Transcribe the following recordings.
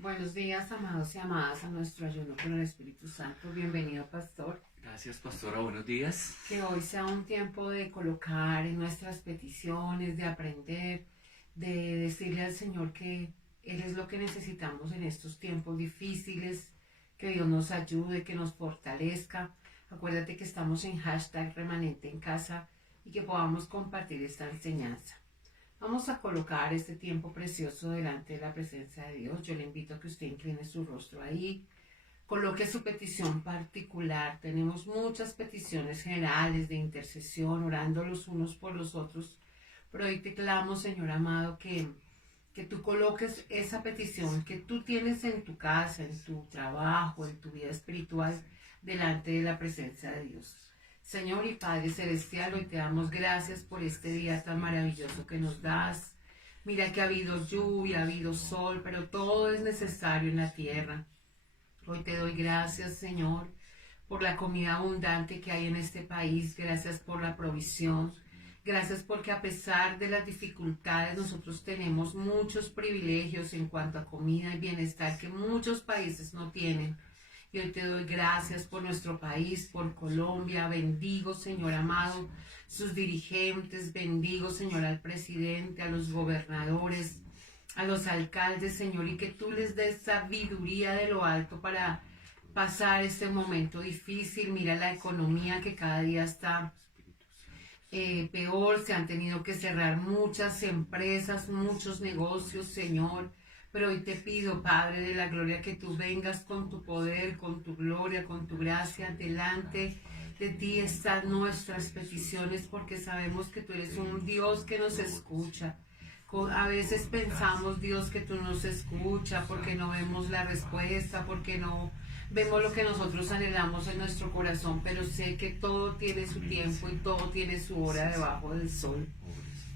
Buenos días, amados y amadas, a nuestro ayuno con el Espíritu Santo. Bienvenido, pastor. Gracias, pastora. Buenos días. Que hoy sea un tiempo de colocar en nuestras peticiones, de aprender, de decirle al Señor que Él es lo que necesitamos en estos tiempos difíciles, que Dios nos ayude, que nos fortalezca. Acuérdate que estamos en hashtag remanente en casa y que podamos compartir esta enseñanza. Vamos a colocar este tiempo precioso delante de la presencia de Dios. Yo le invito a que usted incline su rostro ahí, coloque su petición particular. Tenemos muchas peticiones generales de intercesión, orando los unos por los otros. Pero hoy te clamo, Señor amado, que tú coloques esa petición que tú tienes en tu casa, en tu trabajo, en tu vida espiritual, delante de la presencia de Dios. Señor y Padre Celestial, hoy te damos gracias por este día tan maravilloso que nos das. Mira que ha habido lluvia, ha habido sol, pero todo es necesario en la tierra. Hoy te doy gracias, Señor, por la comida abundante que hay en este país. Gracias por la provisión. Gracias porque a pesar de las dificultades nosotros tenemos muchos privilegios en cuanto a comida y bienestar que muchos países no tienen. Y hoy te doy gracias por nuestro país, por Colombia. Bendigo, Señor amado, sus dirigentes. Bendigo, Señor, al presidente, a los gobernadores, a los alcaldes, Señor, y que tú les des sabiduría de lo alto para pasar este momento difícil. Mira la economía que cada día está peor. Se han tenido que cerrar muchas empresas, muchos negocios, Señor. Pero hoy te pido, Padre de la gloria, que tú vengas con tu poder, con tu gloria, con tu gracia. Delante de ti están nuestras peticiones, porque sabemos que tú eres un Dios que nos escucha. A veces pensamos, Dios, que tú nos escuchas porque no vemos la respuesta, porque no vemos lo que nosotros anhelamos en nuestro corazón, pero sé que todo tiene su tiempo y todo tiene su hora debajo del sol.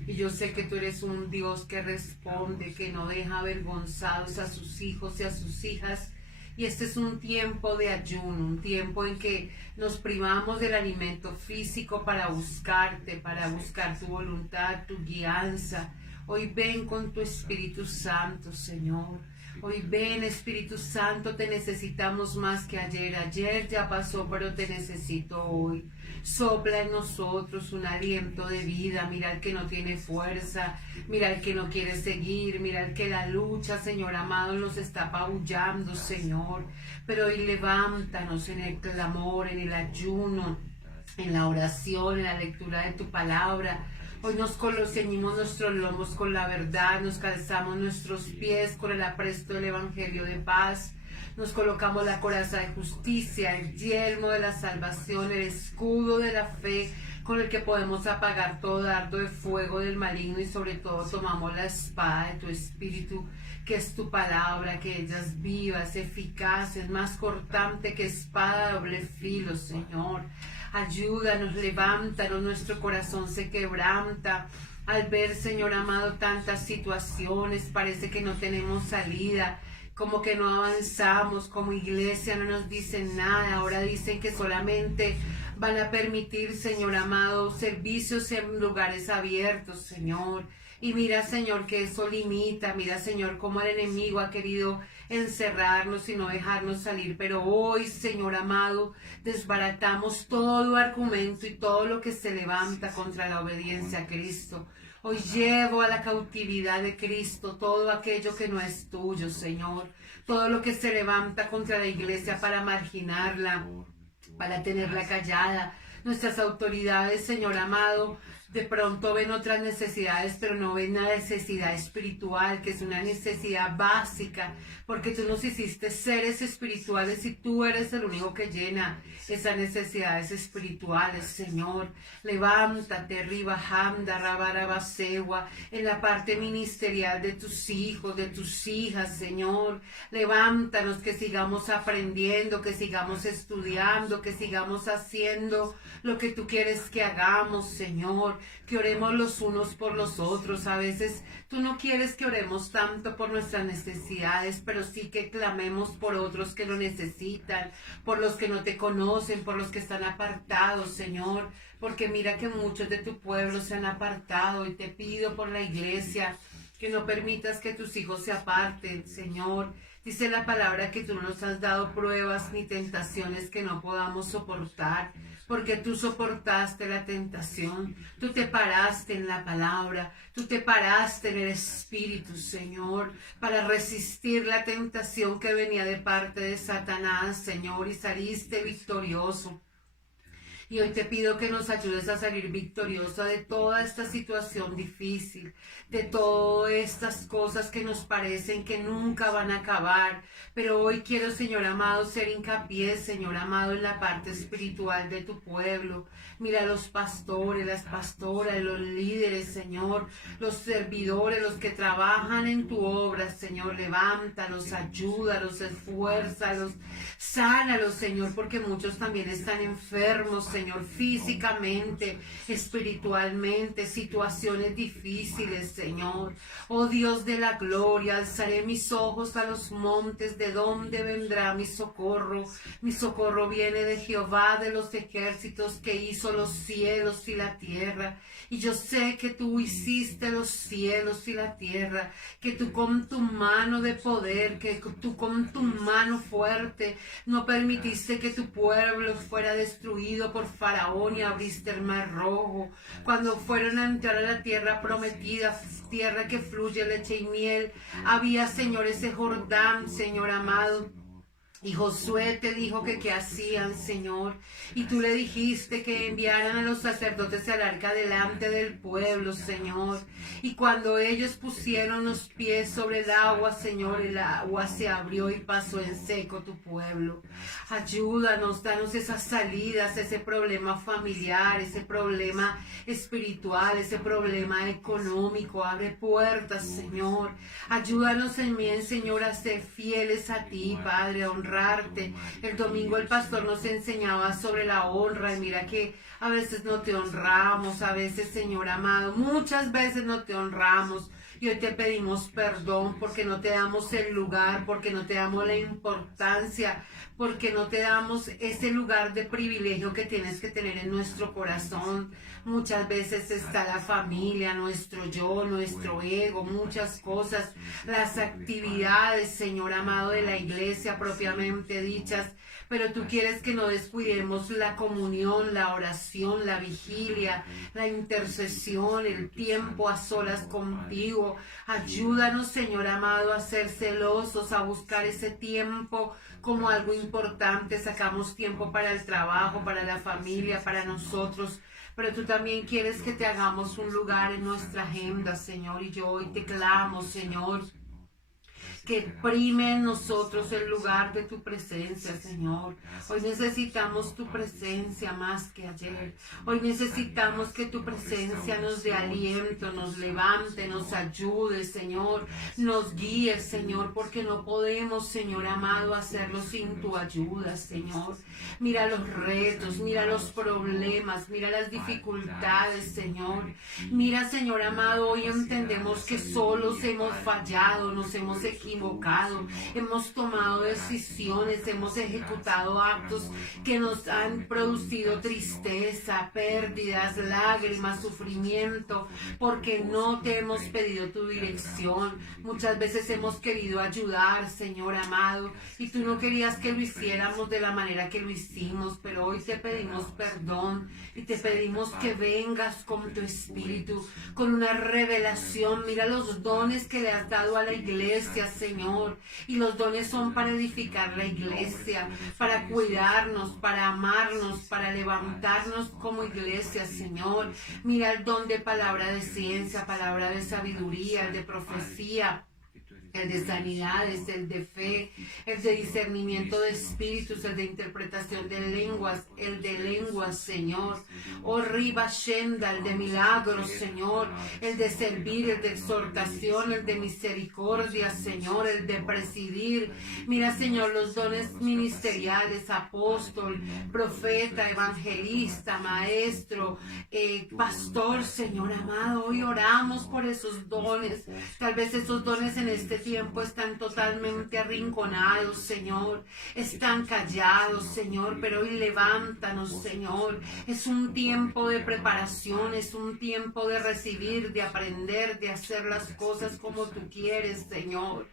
Y yo sé que tú eres un Dios que responde, que no deja avergonzados a sus hijos y a sus hijas. Y este es un tiempo de ayuno, un tiempo en que nos privamos del alimento físico para buscarte, para buscar tu voluntad, tu guianza. Hoy ven con tu Espíritu Santo, Señor. Hoy ven, Espíritu Santo, te necesitamos más que ayer. Ayer ya pasó, pero te necesito hoy. Sopla en nosotros un aliento de vida. Mira el que no tiene fuerza, mira el que no quiere seguir, mira el que la lucha, Señor amado, nos está apabullando, Señor. Pero hoy levántanos en el clamor, en el ayuno, en la oración, en la lectura de tu palabra. Hoy nos ceñimos nuestros lomos con la verdad, nos calzamos nuestros pies con el apresto del Evangelio de paz. Nos colocamos la coraza de justicia, el yelmo de la salvación, el escudo de la fe con el que podemos apagar todo dardo de fuego del maligno, y sobre todo tomamos la espada de tu Espíritu, que es tu palabra, que ella es viva, es eficaz, es más cortante que espada de doble filo, Señor. Ayúdanos, levántanos, nuestro corazón se quebranta al ver, Señor amado, tantas situaciones. Parece que no tenemos salida, como que no avanzamos, como iglesia no nos dicen nada. Ahora dicen que solamente van a permitir, Señor amado, servicios en lugares abiertos, Señor. Y mira, Señor, que eso limita. Mira, Señor, cómo el enemigo ha querido encerrarnos y no dejarnos salir. Pero hoy, Señor amado, desbaratamos todo argumento y todo lo que se levanta contra la obediencia a Cristo. Hoy llevo a la cautividad de Cristo todo aquello que no es tuyo, Señor. Todo lo que se levanta contra la iglesia para marginarla, para tenerla callada. Nuestras autoridades, Señor amado, de pronto ven otras necesidades, pero no ven la necesidad espiritual, que es una necesidad básica, porque tú nos hiciste seres espirituales y tú eres el único que llena esas necesidades espirituales, Señor. Levántate, Riba Hamda, Rabarabasewa, en la parte ministerial de tus hijos, de tus hijas, Señor. Levántanos, que sigamos aprendiendo, que sigamos estudiando, que sigamos haciendo lo que tú quieres que hagamos, Señor. Que oremos los unos por los otros. A veces tú no quieres que oremos tanto por nuestras necesidades, pero sí que clamemos por otros que lo necesitan, por los que no te conocen, por los que están apartados, Señor. Porque mira que muchos de tu pueblo se han apartado, y te pido por la iglesia, que no permitas que tus hijos se aparten, Señor. Dice la palabra que tú no nos has dado pruebas ni tentaciones que no podamos soportar, porque tú soportaste la tentación, tú te paraste en la palabra, tú te paraste en el Espíritu, Señor, para resistir la tentación que venía de parte de Satanás, Señor, y saliste victorioso. Y hoy te pido que nos ayudes a salir victoriosa de toda esta situación difícil, de todas estas cosas que nos parecen que nunca van a acabar. Pero hoy quiero, Señor amado, ser hincapié, Señor amado, en la parte espiritual de tu pueblo. Mira los pastores, las pastoras, los líderes, Señor, los servidores, los que trabajan en tu obra, Señor. Levántalos, ayúdalos, esfuérzalos, sánalos, Señor, porque muchos también están enfermos, Señor, físicamente, espiritualmente, situaciones difíciles, Señor. Oh Dios de la gloria, alzaré mis ojos a los montes, ¿de dónde vendrá mi socorro? Mi socorro viene de Jehová de los ejércitos, que hizo los cielos y la tierra. Y yo sé que tú hiciste los cielos y la tierra, que tú con tu mano de poder, que tú con tu mano fuerte no permitiste que tu pueblo fuera destruido por Faraón y abriste el mar rojo. Cuando fueron a entrar a la tierra prometida, tierra que fluye leche y miel, había, Señor, ese Jordán, Señor amado. Y Josué te dijo que qué hacían, Señor. Y tú le dijiste que enviaran a los sacerdotes al arca delante del pueblo, Señor. Y cuando ellos pusieron los pies sobre el agua, Señor, el agua se abrió y pasó en seco tu pueblo. Ayúdanos, danos esas salidas, ese problema familiar, ese problema espiritual, ese problema económico. Abre puertas, Señor. Ayúdanos en mí, Señor, a ser fieles a ti, Padre, a honrarte. El domingo el pastor nos enseñaba sobre la honra y mira que a veces no te honramos, a veces, Señor amado, muchas veces no te honramos. Y hoy te pedimos perdón porque no te damos el lugar, porque no te damos la importancia, porque no te damos ese lugar de privilegio que tienes que tener en nuestro corazón. Muchas veces está la familia, nuestro yo, nuestro ego, muchas cosas, las actividades, Señor amado, de la iglesia propiamente dichas. Pero tú quieres que no descuidemos la comunión, la oración, la vigilia, la intercesión, el tiempo a solas contigo. Ayúdanos, Señor amado, a ser celosos, a buscar ese tiempo como algo importante. Sacamos tiempo para el trabajo, para la familia, para nosotros. Pero tú también quieres que te hagamos un lugar en nuestra agenda, Señor. Y yo hoy te clamo, Señor, que prime en nosotros el lugar de tu presencia, Señor. Hoy necesitamos tu presencia más que ayer. Hoy necesitamos que tu presencia nos dé aliento, nos levante, nos ayude, Señor. Nos guíe, Señor, porque no podemos, Señor amado, hacerlo sin tu ayuda, Señor. Mira los retos, mira los problemas, mira las dificultades, Señor. Mira, Señor amado, hoy entendemos que solos hemos fallado, nos hemos equivocado, hemos tomado decisiones, hemos ejecutado actos que nos han producido tristeza, pérdidas, lágrimas, sufrimiento, porque no te hemos pedido tu dirección. Muchas veces hemos querido ayudar, Señor amado, y tú no querías que lo hiciéramos de la manera que lo hicimos, pero hoy te pedimos perdón y te pedimos que vengas con tu espíritu, con una revelación. Mira los dones que le has dado a la iglesia, Señor, y los dones son para edificar la iglesia, para cuidarnos, para amarnos, para levantarnos como iglesia, Señor. Mira el don de palabra de ciencia, palabra de sabiduría, el de profecía, el de sanidades, el de fe, el de discernimiento de espíritus, el de interpretación de lenguas, Señor. Oh, Riba Shenda, el de milagros, Señor, el de servir, el de exhortación, el de misericordia, Señor, el de presidir. Mira, Señor, los dones ministeriales, apóstol, profeta, evangelista, maestro, pastor, Señor amado. Hoy oramos por esos dones. Tal vez esos dones en este tiempo están totalmente arrinconados, Señor. Están callados, Señor, pero hoy levántanos, Señor. Es un tiempo de preparación, es un tiempo de recibir, de aprender, de hacer las cosas como tú quieres, Señor.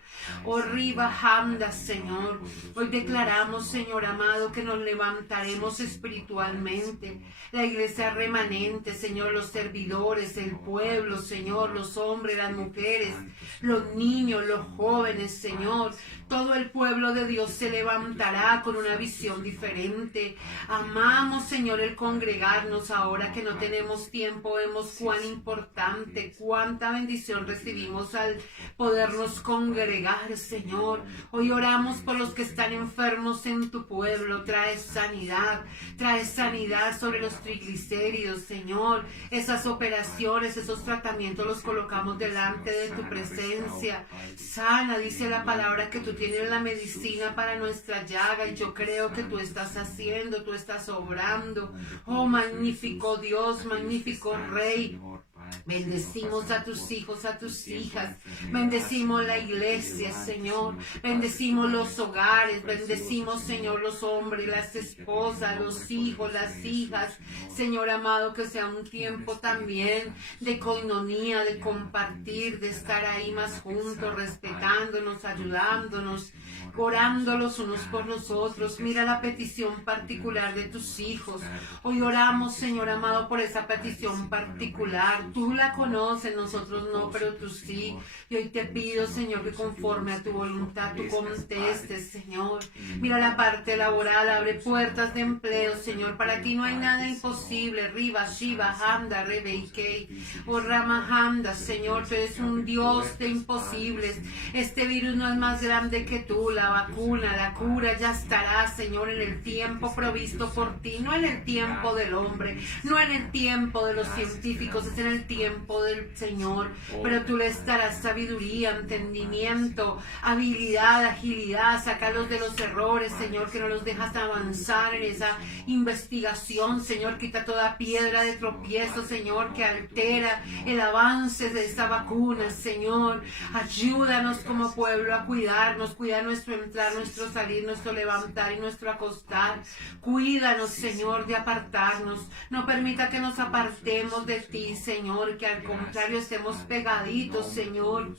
Oh, Riba Hamda, Señor. Hoy declaramos, Señor amado, que nos levantaremos espiritualmente. La iglesia remanente, Señor, los servidores, el pueblo, Señor, los hombres, las mujeres, los niños, los jóvenes, Señor. Todo el pueblo de Dios se levantará con una visión diferente. Amamos, Señor, el congregarnos ahora que no tenemos tiempo. Vemos cuán importante, cuánta bendición recibimos al podernos congregar, Señor. Hoy oramos por los que están enfermos en tu pueblo. Trae sanidad sobre los triglicéridos, Señor. Esas operaciones, esos tratamientos los colocamos delante de tu presencia. Sana, dice la palabra que tú tienes la medicina para nuestra llaga, y yo creo que tú estás haciendo, tú estás obrando. Oh, magnífico Dios, magnífico Rey. Bendecimos a tus hijos, a tus hijas. Bendecimos la iglesia, Señor. Bendecimos los hogares. Bendecimos, Señor, los hombres, las esposas, los hijos, las hijas. Señor amado, que sea un tiempo también de coinonía, de compartir, de estar ahí más juntos, respetándonos, ayudándonos, orando los unos por los otros. Mira la petición particular de tus hijos. Hoy oramos, Señor amado, por esa petición particular. Tú la conoces, nosotros no, pero tú sí. Y hoy te pido, Señor, que conforme a tu voluntad tú contestes, Señor. Mira la parte laboral, abre puertas de empleo, Señor. Para ti no hay nada imposible. Riba, Shiva, Handa, Rebeikei, oh Rama Handa, Señor, tú eres un Dios de imposibles. Este virus no es más grande que tú. La vacuna, la cura ya estará, Señor, en el tiempo provisto por ti, no en el tiempo del hombre, no en el tiempo de los científicos, es en el tiempo del Señor. Pero tú les darás sabiduría, entendimiento, habilidad, agilidad. Sácalos de los errores, Señor, que no los dejas avanzar en esa investigación, Señor. Quita toda piedra de tropiezo, Señor, que altera el avance de esta vacuna, Señor. Ayúdanos como pueblo a cuidarnos, cuida nuestro entrar, nuestro salir, nuestro levantar y nuestro acostar. Cuídanos, Señor, de apartarnos. No permita que nos apartemos de ti, Señor, que al contrario estemos pegaditos, Señor,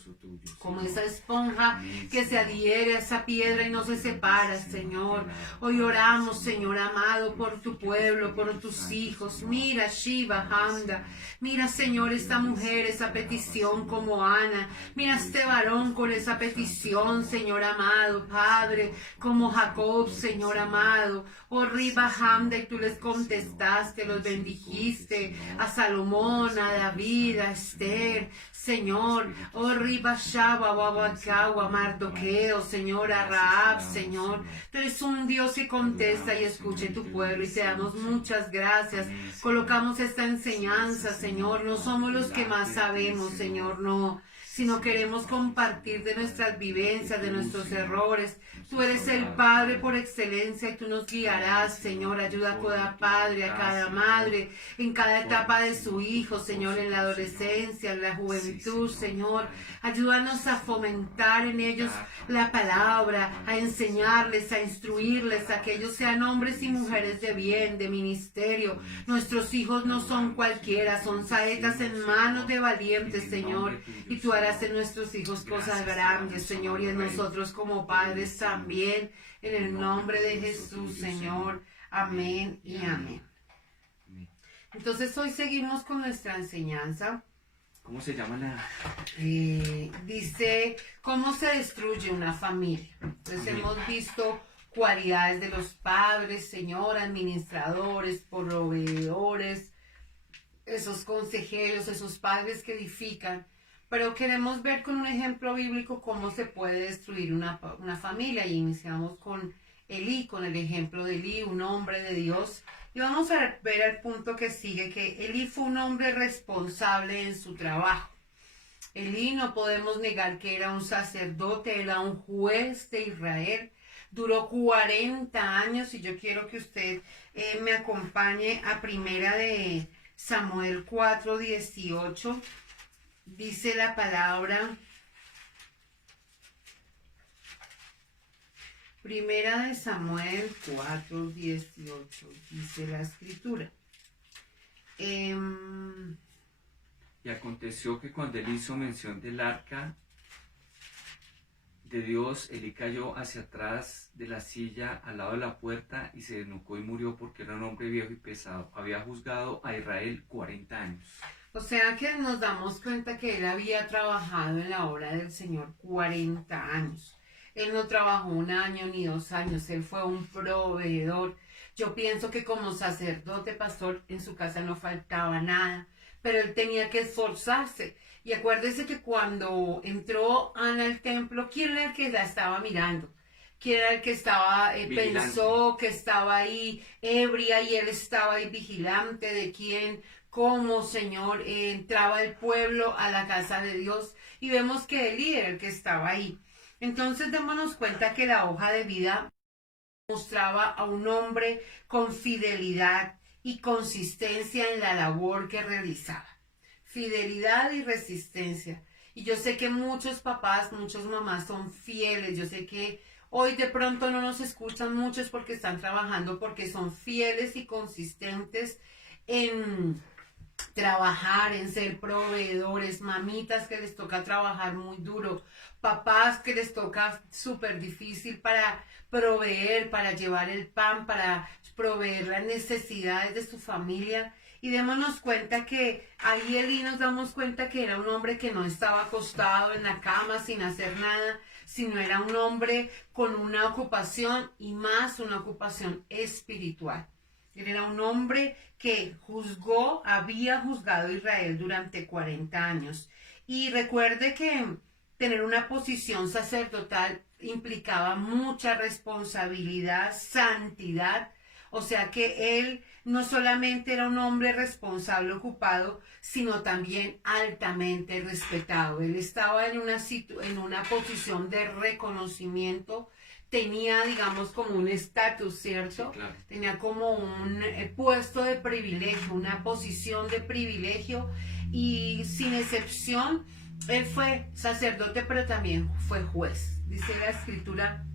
como esa esponja que se adhiere a esa piedra y no se separa, Señor. Hoy oramos, Señor amado, por tu pueblo, por tus hijos. Mira, Shiva, Handa. Mira, Señor, esta mujer, esa petición como Ana. Mira este varón con esa petición, Señor amado, Padre, como Jacob, Señor amado. Oh, Riba Hamda, y tú les contestaste, los bendijiste, a Salomón, a David, a Esther, Señor. Oh, Riba Shaba, Babacagua, Mardoqueo, Señor, a Rahab, Señor. Tú eres un Dios que contesta y escuche tu pueblo, y te damos muchas gracias. Colocamos esta enseñanza, Señor. No somos los que más sabemos, Señor, no, sino queremos compartir de nuestras vivencias, de nuestros errores. Tú eres el Padre por excelencia y tú nos guiarás, Señor. Ayuda a cada padre, a cada madre, en cada etapa de su hijo, Señor, en la adolescencia, en la juventud, Señor. Ayúdanos a fomentar en ellos la palabra, a enseñarles, a instruirles, a que ellos sean hombres y mujeres de bien, de ministerio. Nuestros hijos no son cualquiera, son saetas en manos de valientes, Señor. Y tú harás en nuestros hijos cosas grandes, Señor, y en nosotros como padres también, en el nombre de Jesús, Señor. Amén y amén. Entonces hoy seguimos con nuestra enseñanza. ¿Cómo se llama la...? Dice, ¿cómo se destruye una familia? Entonces hemos visto cualidades de los padres, Señor, administradores, proveedores, esos consejeros, esos padres que edifican. Pero queremos ver con un ejemplo bíblico cómo se puede destruir una familia. Y iniciamos con Elí, con el ejemplo de Elí, un hombre de Dios. Y vamos a ver el punto que sigue, que Elí fue un hombre responsable en su trabajo. Elí, no podemos negar que era un sacerdote, era un juez de Israel. Duró 40 años y yo quiero que usted me acompañe a primera de Samuel 4:18. Dice la palabra, Primera de Samuel 4:18 dice la escritura. Y aconteció que cuando él hizo mención del arca de Dios, Elí cayó hacia atrás de la silla al lado de la puerta y se desnucó y murió porque era un hombre viejo y pesado. Había juzgado a Israel 40 años. O sea que nos damos cuenta que él había trabajado en la obra del Señor 40 años. Él no trabajó 1 año ni 2 años, él fue un proveedor. Yo pienso que como sacerdote, pastor, en su casa no faltaba nada, pero él tenía que esforzarse. Y acuérdese que cuando entró Ana al templo, ¿quién era el que la estaba mirando? ¿Quién era el que estaba, pensó que estaba ahí ebria y él estaba ahí vigilante de quién, cómo, Señor, entraba el pueblo a la casa de Dios? Y vemos que Elí era el que estaba ahí. Entonces démonos cuenta que la hoja de vida mostraba a un hombre con fidelidad y consistencia en la labor que realizaba. Fidelidad y resistencia. Y yo sé que muchos papás, muchas mamás son fieles. Yo sé que hoy de pronto no nos escuchan muchos porque están trabajando, porque son fieles y consistentes en trabajar, en ser proveedores, mamitas que les toca trabajar muy duro, papás que les toca súper difícil para proveer, para llevar el pan, para proveer las necesidades de su familia. Y démonos cuenta que ahí Elí nos damos cuenta que era un hombre que no estaba acostado en la cama sin hacer nada, sino era un hombre con una ocupación y más una ocupación espiritual. Él era un hombre que había juzgado a Israel durante 40 años. Y recuerde que tener una posición sacerdotal implicaba mucha responsabilidad, santidad. O sea que él no solamente era un hombre responsable, ocupado, sino también altamente respetado. Él estaba en una posición de reconocimiento. Tenía, digamos, como un estatus, ¿cierto? Sí, claro. Tenía como un puesto de privilegio, una posición de privilegio y sin excepción, él fue sacerdote, pero también fue juez. Dice la escritura,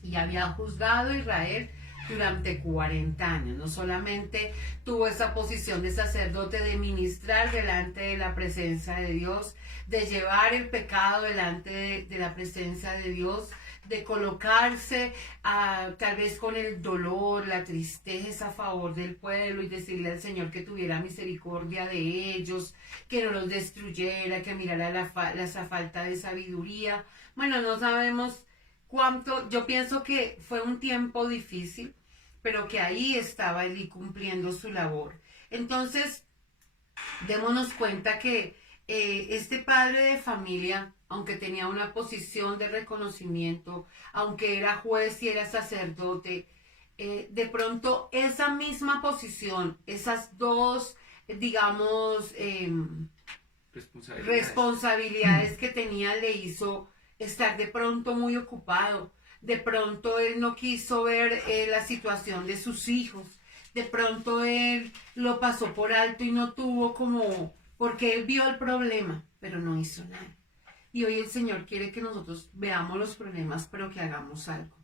y había juzgado a Israel durante 40 años. No solamente tuvo esa posición de sacerdote, de ministrar delante de la presencia de Dios, de llevar el pecado delante de la presencia de Dios, de colocarse tal vez con el dolor, la tristeza a favor del pueblo y decirle al Señor que tuviera misericordia de ellos, que no los destruyera, que mirara la falta de sabiduría. Bueno, no sabemos cuánto, yo pienso que fue un tiempo difícil, pero que ahí estaba Elí cumpliendo su labor. Entonces, démonos cuenta que este padre de familia, aunque tenía una posición de reconocimiento, aunque era juez y era sacerdote, de pronto esa misma posición, esas dos, digamos, responsabilidades que tenía le hizo estar de pronto muy ocupado. De pronto él no quiso ver la situación de sus hijos. De pronto él lo pasó por alto y no tuvo como, porque él vio el problema, pero no hizo nada. Y hoy el Señor quiere que nosotros veamos los problemas, pero que hagamos algo.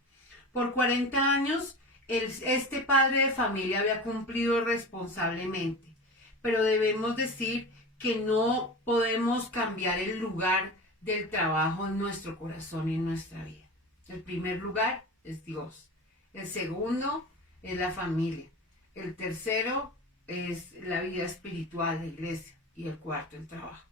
Por 40 años, este padre de familia había cumplido responsablemente, pero debemos decir que no podemos cambiar el lugar del trabajo en nuestro corazón y en nuestra vida. El primer lugar es Dios. El segundo es la familia. El tercero es la vida espiritual, la iglesia. Y el cuarto, el trabajo.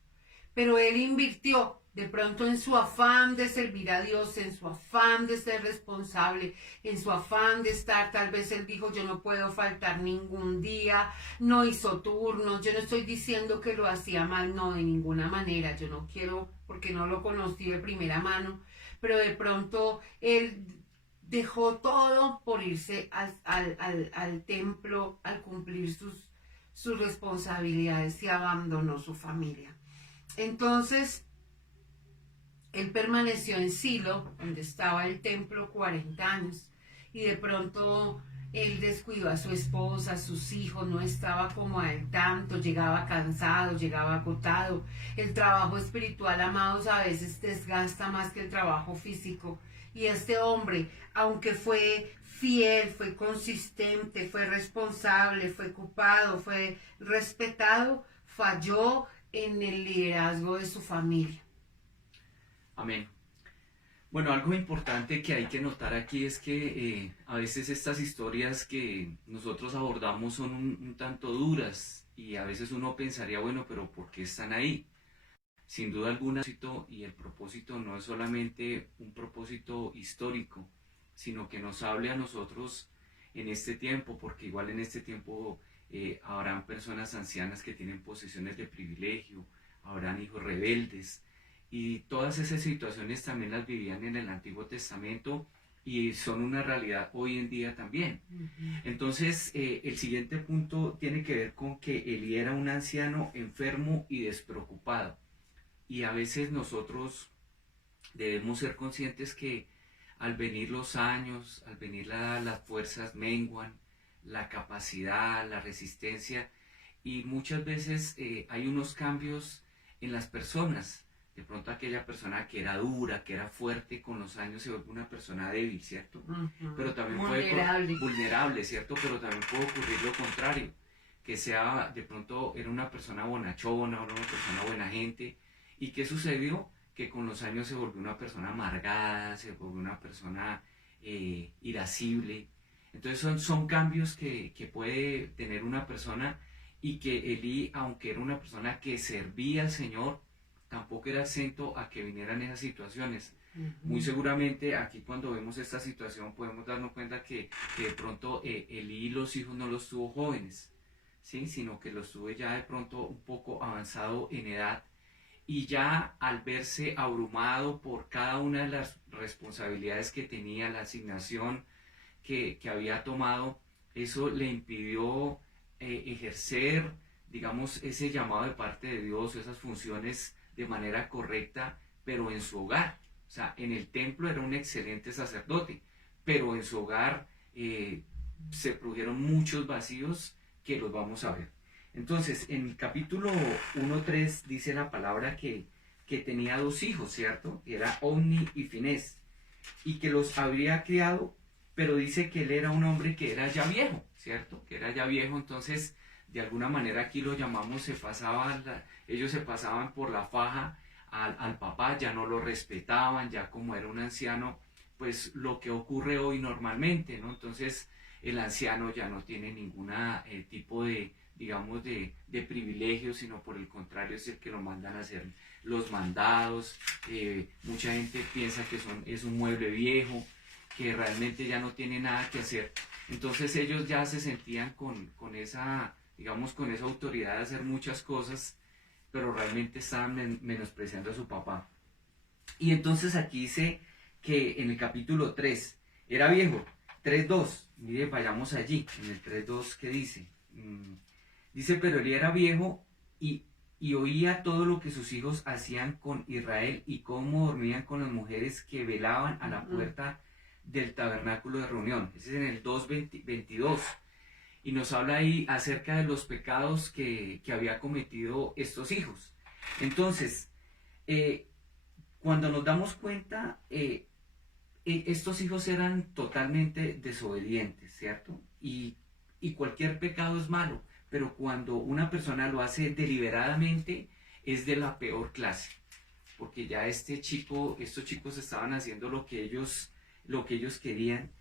Pero él invirtió de pronto en su afán de servir a Dios, en su afán de ser responsable, en su afán de estar, tal vez él dijo, yo no puedo faltar ningún día, no hizo turnos. Yo no estoy diciendo que lo hacía mal, no, de ninguna manera. Yo no quiero, porque no lo conocí de primera mano, pero de pronto él dejó todo por irse al templo, al cumplir sus responsabilidades y abandonó su familia. Entonces, él permaneció en Silo, donde estaba el templo, 40 años, y de pronto él descuidó a su esposa, a sus hijos, no estaba como al tanto, llegaba cansado, llegaba agotado. El trabajo espiritual, amados, a veces desgasta más que el trabajo físico. Y este hombre, aunque fue fiel, fue consistente, fue responsable, fue ocupado, fue respetado, falló en el liderazgo de su familia. Amén. Bueno, algo importante que hay que notar aquí es que a veces estas historias que nosotros abordamos son un tanto duras y a veces uno pensaría, bueno, pero ¿por qué están ahí? Sin duda alguna, y el propósito no es solamente un propósito histórico, sino que nos hable a nosotros en este tiempo, porque igual en este tiempo habrán personas ancianas que tienen posiciones de privilegio, habrán hijos rebeldes, y todas esas situaciones también las vivían en el Antiguo Testamento y son una realidad hoy en día también. Entonces, el siguiente punto tiene que ver con que Elí era un anciano enfermo y despreocupado. Y a veces nosotros debemos ser conscientes que al venir los años, al venir las fuerzas menguan, la capacidad, la resistencia, y muchas veces hay unos cambios en las personas. De pronto aquella persona que era dura, que era fuerte, con los años se vuelve una persona débil, ¿cierto? Pero también vulnerable, ¿cierto? Pero también puede ocurrir lo contrario, que sea de pronto era una persona bonachona, una persona buena gente. ¿Y qué sucedió? Que con los años se volvió una persona amargada, se volvió una persona irascible. Entonces son cambios que puede tener una persona, y que Elí, aunque era una persona que servía al Señor, tampoco era exento a que vinieran esas situaciones. Muy seguramente aquí cuando vemos esta situación podemos darnos cuenta que de pronto Elí y los hijos no los tuvo jóvenes, ¿sí? Sino que los tuvo ya de pronto un poco avanzado en edad, y ya al verse abrumado por cada una de las responsabilidades que tenía, la asignación que había tomado, eso le impidió ejercer, digamos, ese llamado de parte de Dios, esas funciones de manera correcta, pero en su hogar. O sea, en el templo era un excelente sacerdote, pero en su hogar se produjeron muchos vacíos que los vamos a ver. Entonces, en el capítulo 1:3 dice la palabra que tenía dos hijos, ¿cierto? Era Ofni y Finés, y que los habría criado, pero dice que él era un hombre que era ya viejo, ¿cierto? Que era ya viejo. Entonces, de alguna manera aquí lo llamamos, ellos se pasaban por la faja al papá, ya no lo respetaban, ya como era un anciano, pues lo que ocurre hoy normalmente, ¿no? Entonces, el anciano ya no tiene ningún tipo de, digamos, de privilegio, sino por el contrario es el que lo mandan a hacer los mandados. Mucha gente piensa que es un mueble viejo, que realmente ya no tiene nada que hacer. Entonces ellos ya se sentían con esa, digamos, con esa autoridad de hacer muchas cosas, pero realmente estaban menospreciando a su papá. Y entonces aquí dice que en el capítulo 3, era viejo, 3:2, mire, vayamos allí, en el 3:2, ¿qué dice? Dice, pero él era viejo y oía todo lo que sus hijos hacían con Israel y cómo dormían con las mujeres que velaban a la puerta del tabernáculo de reunión. Ese es en el 2:22. Y nos habla ahí acerca de los pecados que había cometido estos hijos. Entonces, cuando nos damos cuenta, estos hijos eran totalmente desobedientes, ¿cierto? Y cualquier pecado es malo, pero cuando una persona lo hace deliberadamente, es de la peor clase, porque ya estos chicos estaban haciendo lo que ellos querían,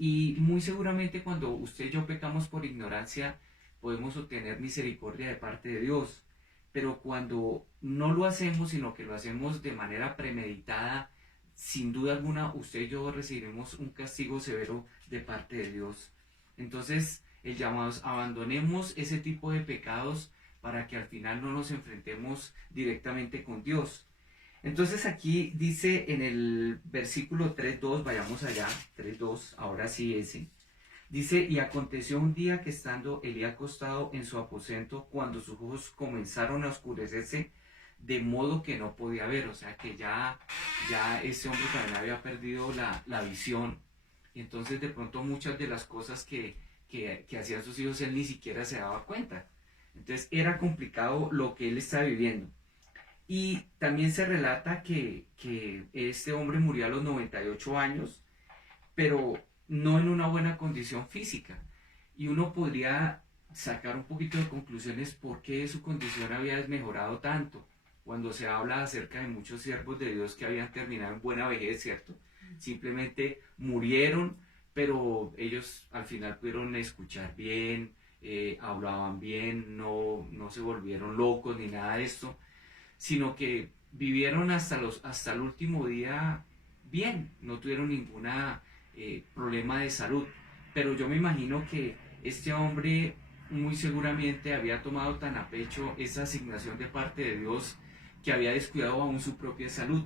y muy seguramente cuando usted y yo pecamos por ignorancia, podemos obtener misericordia de parte de Dios, pero cuando no lo hacemos, sino que lo hacemos de manera premeditada, sin duda alguna usted y yo recibiremos un castigo severo de parte de Dios. Entonces, el llamado es: abandonemos ese tipo de pecados para que al final no nos enfrentemos directamente con Dios. Entonces aquí dice en el versículo 3:2, vayamos allá, 3:2, ahora sí ese. Dice, y aconteció un día que estando Elí acostado en su aposento, cuando sus ojos comenzaron a oscurecerse, de modo que no podía ver. O sea que ya ese hombre también había perdido la visión. Y entonces de pronto muchas de las cosas que hacían sus hijos él ni siquiera se daba cuenta. Entonces era complicado lo que él estaba viviendo. Y también se relata que este hombre murió a los 98 años, pero no en una buena condición física. Y uno podría sacar un poquito de conclusiones por qué su condición había desmejorado tanto, cuando se habla acerca de muchos siervos de Dios que habían terminado en buena vejez, ¿cierto? Simplemente murieron, pero ellos al final pudieron escuchar bien, hablaban bien, no se volvieron locos ni nada de esto, sino que vivieron hasta el último día bien, no tuvieron ninguna problema de salud. Pero yo me imagino que este hombre muy seguramente había tomado tan a pecho esa asignación de parte de Dios que había descuidado aún su propia salud.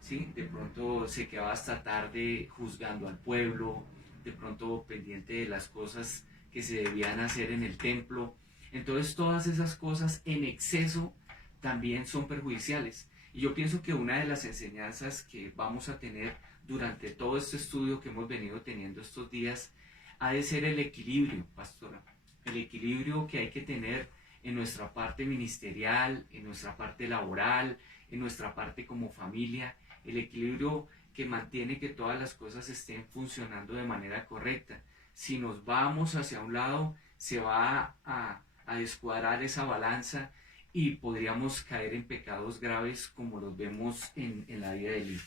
¿Sí? De pronto se quedaba hasta tarde juzgando al pueblo, de pronto pendiente de las cosas que se debían hacer en el templo. Entonces todas esas cosas en exceso también son perjudiciales. Y yo pienso que una de las enseñanzas que vamos a tener durante todo este estudio que hemos venido teniendo estos días ha de ser el equilibrio, pastora. El equilibrio que hay que tener en nuestra parte ministerial, en nuestra parte laboral, en nuestra parte como familia, el equilibrio que mantiene que todas las cosas estén funcionando de manera correcta. Si nos vamos hacia un lado, se va a descuadrar esa balanza y podríamos caer en pecados graves como los vemos en la vida de Eli.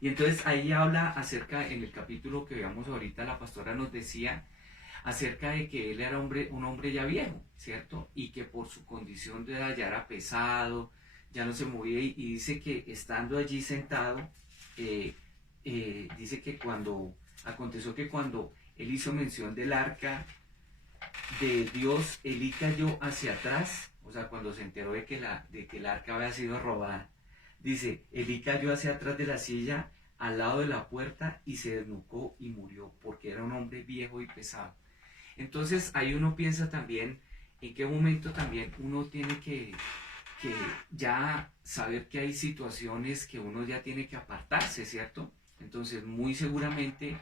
Y entonces ahí habla acerca, en el capítulo que veamos ahorita, la pastora nos decía acerca de que él era un hombre ya viejo, ¿cierto? Y que por su condición de edad ya era pesado, ya no se movía, y dice que estando allí sentado, dice que aconteció que cuando él hizo mención del arca de Dios, Elí cayó hacia atrás, o sea, cuando se enteró de que el arca había sido robada, dice, Elí cayó hacia atrás de la silla al lado de la puerta y se desnucó y murió, porque era un hombre viejo y pesado. Entonces ahí uno piensa también en qué momento también uno tiene que ya saber que hay situaciones que uno ya tiene que apartarse, ¿cierto? Entonces muy seguramente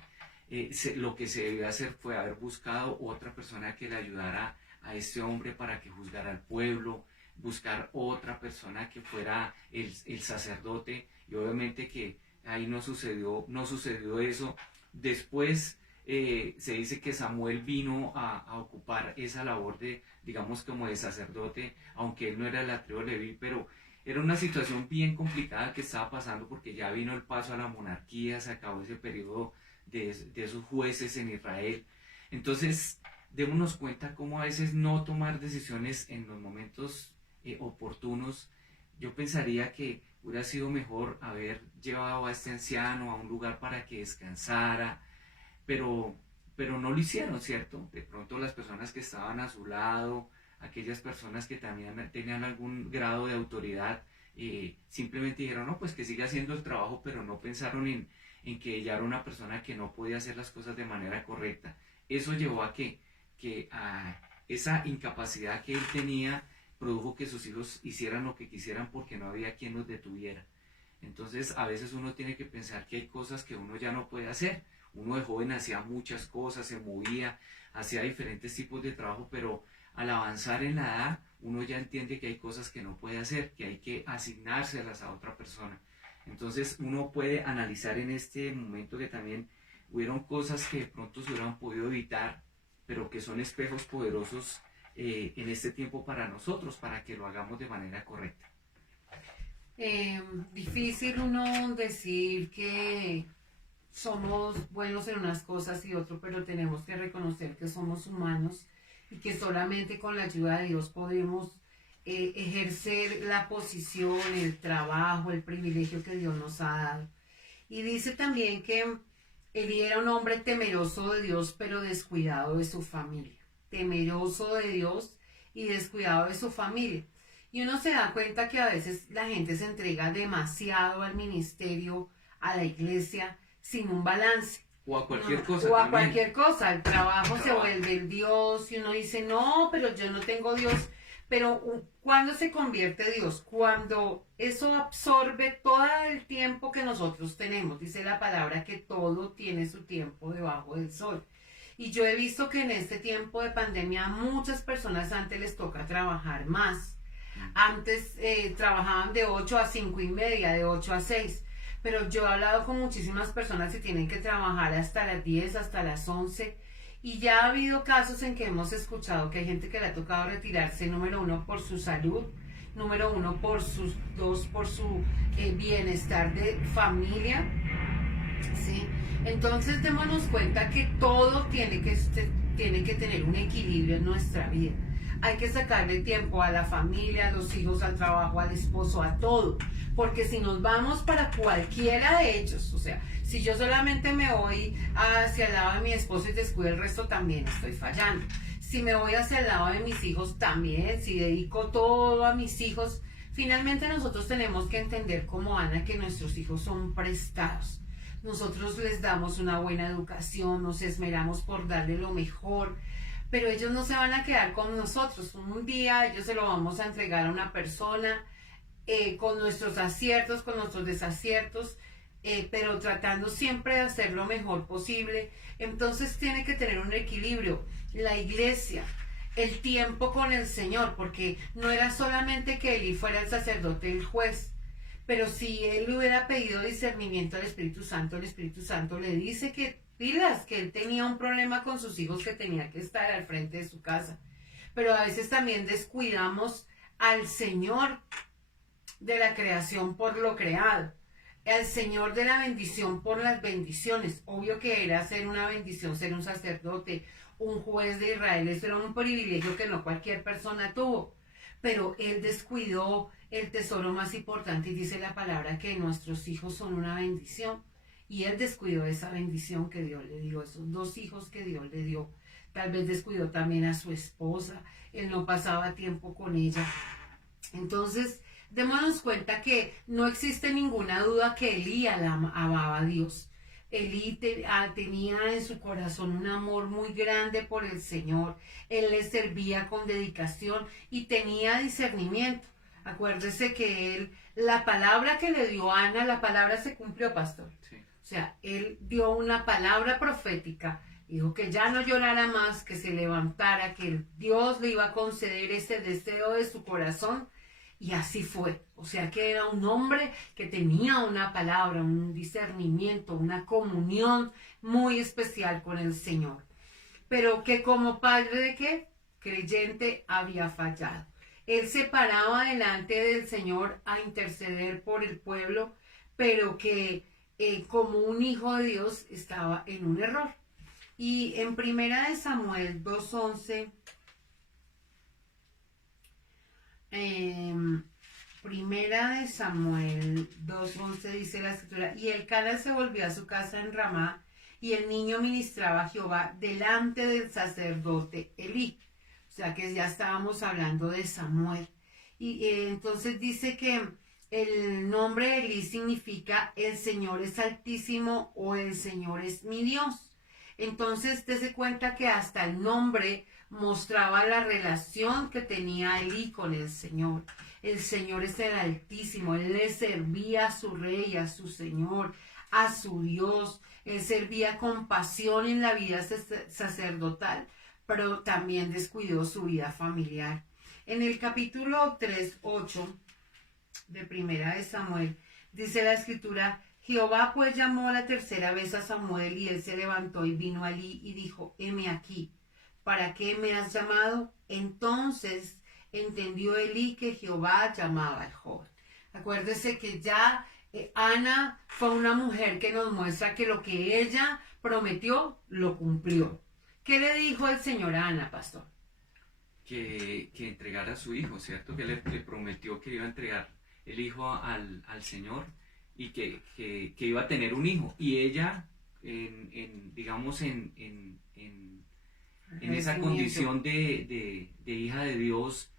lo que se debió hacer fue haber buscado otra persona que le ayudara a este hombre para que juzgara al pueblo, buscar otra persona que fuera el sacerdote, y obviamente que ahí no sucedió eso. Después se dice que Samuel vino a ocupar esa labor de, digamos, como de sacerdote, aunque él no era de la tribu de Leví, pero era una situación bien complicada que estaba pasando porque ya vino el paso a la monarquía, se acabó ese periodo de esos jueces en Israel. Entonces, démonos cuenta cómo a veces no tomar decisiones en los momentos oportunos. Yo pensaría que hubiera sido mejor haber llevado a este anciano a un lugar para que descansara, pero no lo hicieron, ¿cierto? De pronto las personas que estaban a su lado, aquellas personas que también tenían algún grado de autoridad, simplemente dijeron, no, pues que siga haciendo el trabajo, pero no pensaron en que ella era una persona que no podía hacer las cosas de manera correcta. Eso llevó a que a esa incapacidad que él tenía produjo que sus hijos hicieran lo que quisieran porque no había quien los detuviera. Entonces a veces uno tiene que pensar que hay cosas que uno ya no puede hacer. Uno de joven hacía muchas cosas, se movía, hacía diferentes tipos de trabajo, pero al avanzar en la edad uno ya entiende que hay cosas que no puede hacer, que hay que asignárselas a otra persona. Entonces uno puede analizar en este momento que también hubieron cosas que de pronto se hubieran podido evitar, pero que son espejos poderosos en este tiempo para nosotros, para que lo hagamos de manera correcta. Difícil uno decir que somos buenos en unas cosas y otro, pero tenemos que reconocer que somos humanos y que solamente con la ayuda de Dios podemos ejercer la posición, el trabajo, el privilegio que Dios nos ha dado. Y dice también que Elí era un hombre temeroso de Dios, pero descuidado de su familia. Temeroso de Dios y descuidado de su familia. Y uno se da cuenta que a veces la gente se entrega demasiado al ministerio, a la iglesia, sin un balance. O a cualquier cosa. O a también. cualquier cosa. El trabajo se vuelve el Dios y uno dice, no, pero yo no tengo Dios. Pero ¿cuándo se convierte Dios? Cuando eso absorbe todo el tiempo que nosotros tenemos. Dice la palabra que todo tiene su tiempo debajo del sol. Y yo he visto que en este tiempo de pandemia a muchas personas antes les toca trabajar más. Antes trabajaban de 8 a 5 y media, de 8 a 6. Pero yo he hablado con muchísimas personas que tienen que trabajar hasta las 10, hasta las 11. Y ya ha habido casos en que hemos escuchado que hay gente que le ha tocado retirarse, número uno, por su salud, número uno, por sus dos, por su bienestar de familia, ¿sí? Entonces démonos cuenta que todo tiene que tener un equilibrio en nuestra vida. Hay que sacarle tiempo a la familia, a los hijos, al trabajo, al esposo, a todo. Porque si nos vamos para cualquiera de ellos, o sea, si yo solamente me voy hacia el lado de mi esposo y descuido el resto, también estoy fallando. Si me voy hacia el lado de mis hijos, también, si dedico todo a mis hijos, finalmente nosotros tenemos que entender como Ana que nuestros hijos son prestados. Nosotros les damos una buena educación, nos esmeramos por darle lo mejor, pero ellos no se van a quedar con nosotros. Un día ellos se lo vamos a entregar a una persona, con nuestros aciertos, con nuestros desaciertos, pero tratando siempre de hacer lo mejor posible. Entonces tiene que tener un equilibrio. La iglesia, el tiempo con el Señor, porque no era solamente que Elí fuera el sacerdote, el juez, pero si él hubiera pedido discernimiento al Espíritu Santo, el Espíritu Santo le dice que pilas, que él tenía un problema con sus hijos, que tenía que estar al frente de su casa. Pero a veces también descuidamos al Señor de la creación por lo creado, al Señor de la bendición por las bendiciones. Obvio que era ser una bendición, ser un sacerdote, un juez de Israel, eso era un privilegio que no cualquier persona tuvo, pero él descuidó el tesoro más importante y dice la palabra que nuestros hijos son una bendición, y él descuidó esa bendición que Dios le dio, esos dos hijos que Dios le dio. Tal vez descuidó también a su esposa, él no pasaba tiempo con ella. Entonces démonos cuenta que no existe ninguna duda que Elí amaba a Dios. Elí tenía en su corazón un amor muy grande por el Señor. Él le servía con dedicación y tenía discernimiento. Acuérdese que él, la palabra que le dio Ana, la palabra se cumplió, pastor. Sí. O sea, él dio una palabra profética. Dijo que ya no llorara más, que se levantara, que Dios le iba a conceder ese deseo de su corazón. Y así fue. O sea que era un hombre que tenía una palabra, un discernimiento, una comunión muy especial con el Señor. Pero que como padre de qué? Creyente había fallado. Él se paraba delante del Señor a interceder por el pueblo, pero que como un hijo de Dios estaba en un error. Y en Primera de Samuel 2:11, Primera de Samuel 2:11 dice la escritura: y Elcana se volvió a su casa en Ramá, y el niño ministraba a Jehová delante del sacerdote Elí. O sea que ya estábamos hablando de Samuel. Y entonces dice que el nombre Elí significa el Señor es altísimo o el Señor es mi Dios. Entonces dése cuenta que hasta el nombre mostraba la relación que tenía Elí con el Señor. El Señor es el Altísimo, él le servía a su rey, a su Señor, a su Dios. Él servía con pasión en la vida sacerdotal, pero también descuidó su vida familiar. En el capítulo 3:8 de Primera de Samuel, dice la escritura: Jehová pues llamó la tercera vez a Samuel, y él se levantó y vino a Elí y dijo: heme aquí, ¿para qué me has llamado? Entonces entendió Elí que Jehová llamaba al joven. Acuérdese que ya Ana fue una mujer que nos muestra que lo que ella prometió, lo cumplió. ¿Qué le dijo el Señor a Ana, pastor? Que entregara a su hijo, ¿cierto? Que le prometió que iba a entregar el hijo al Señor, y que iba a tener un hijo. Y ella, digamos, en esa condición de hija de Dios,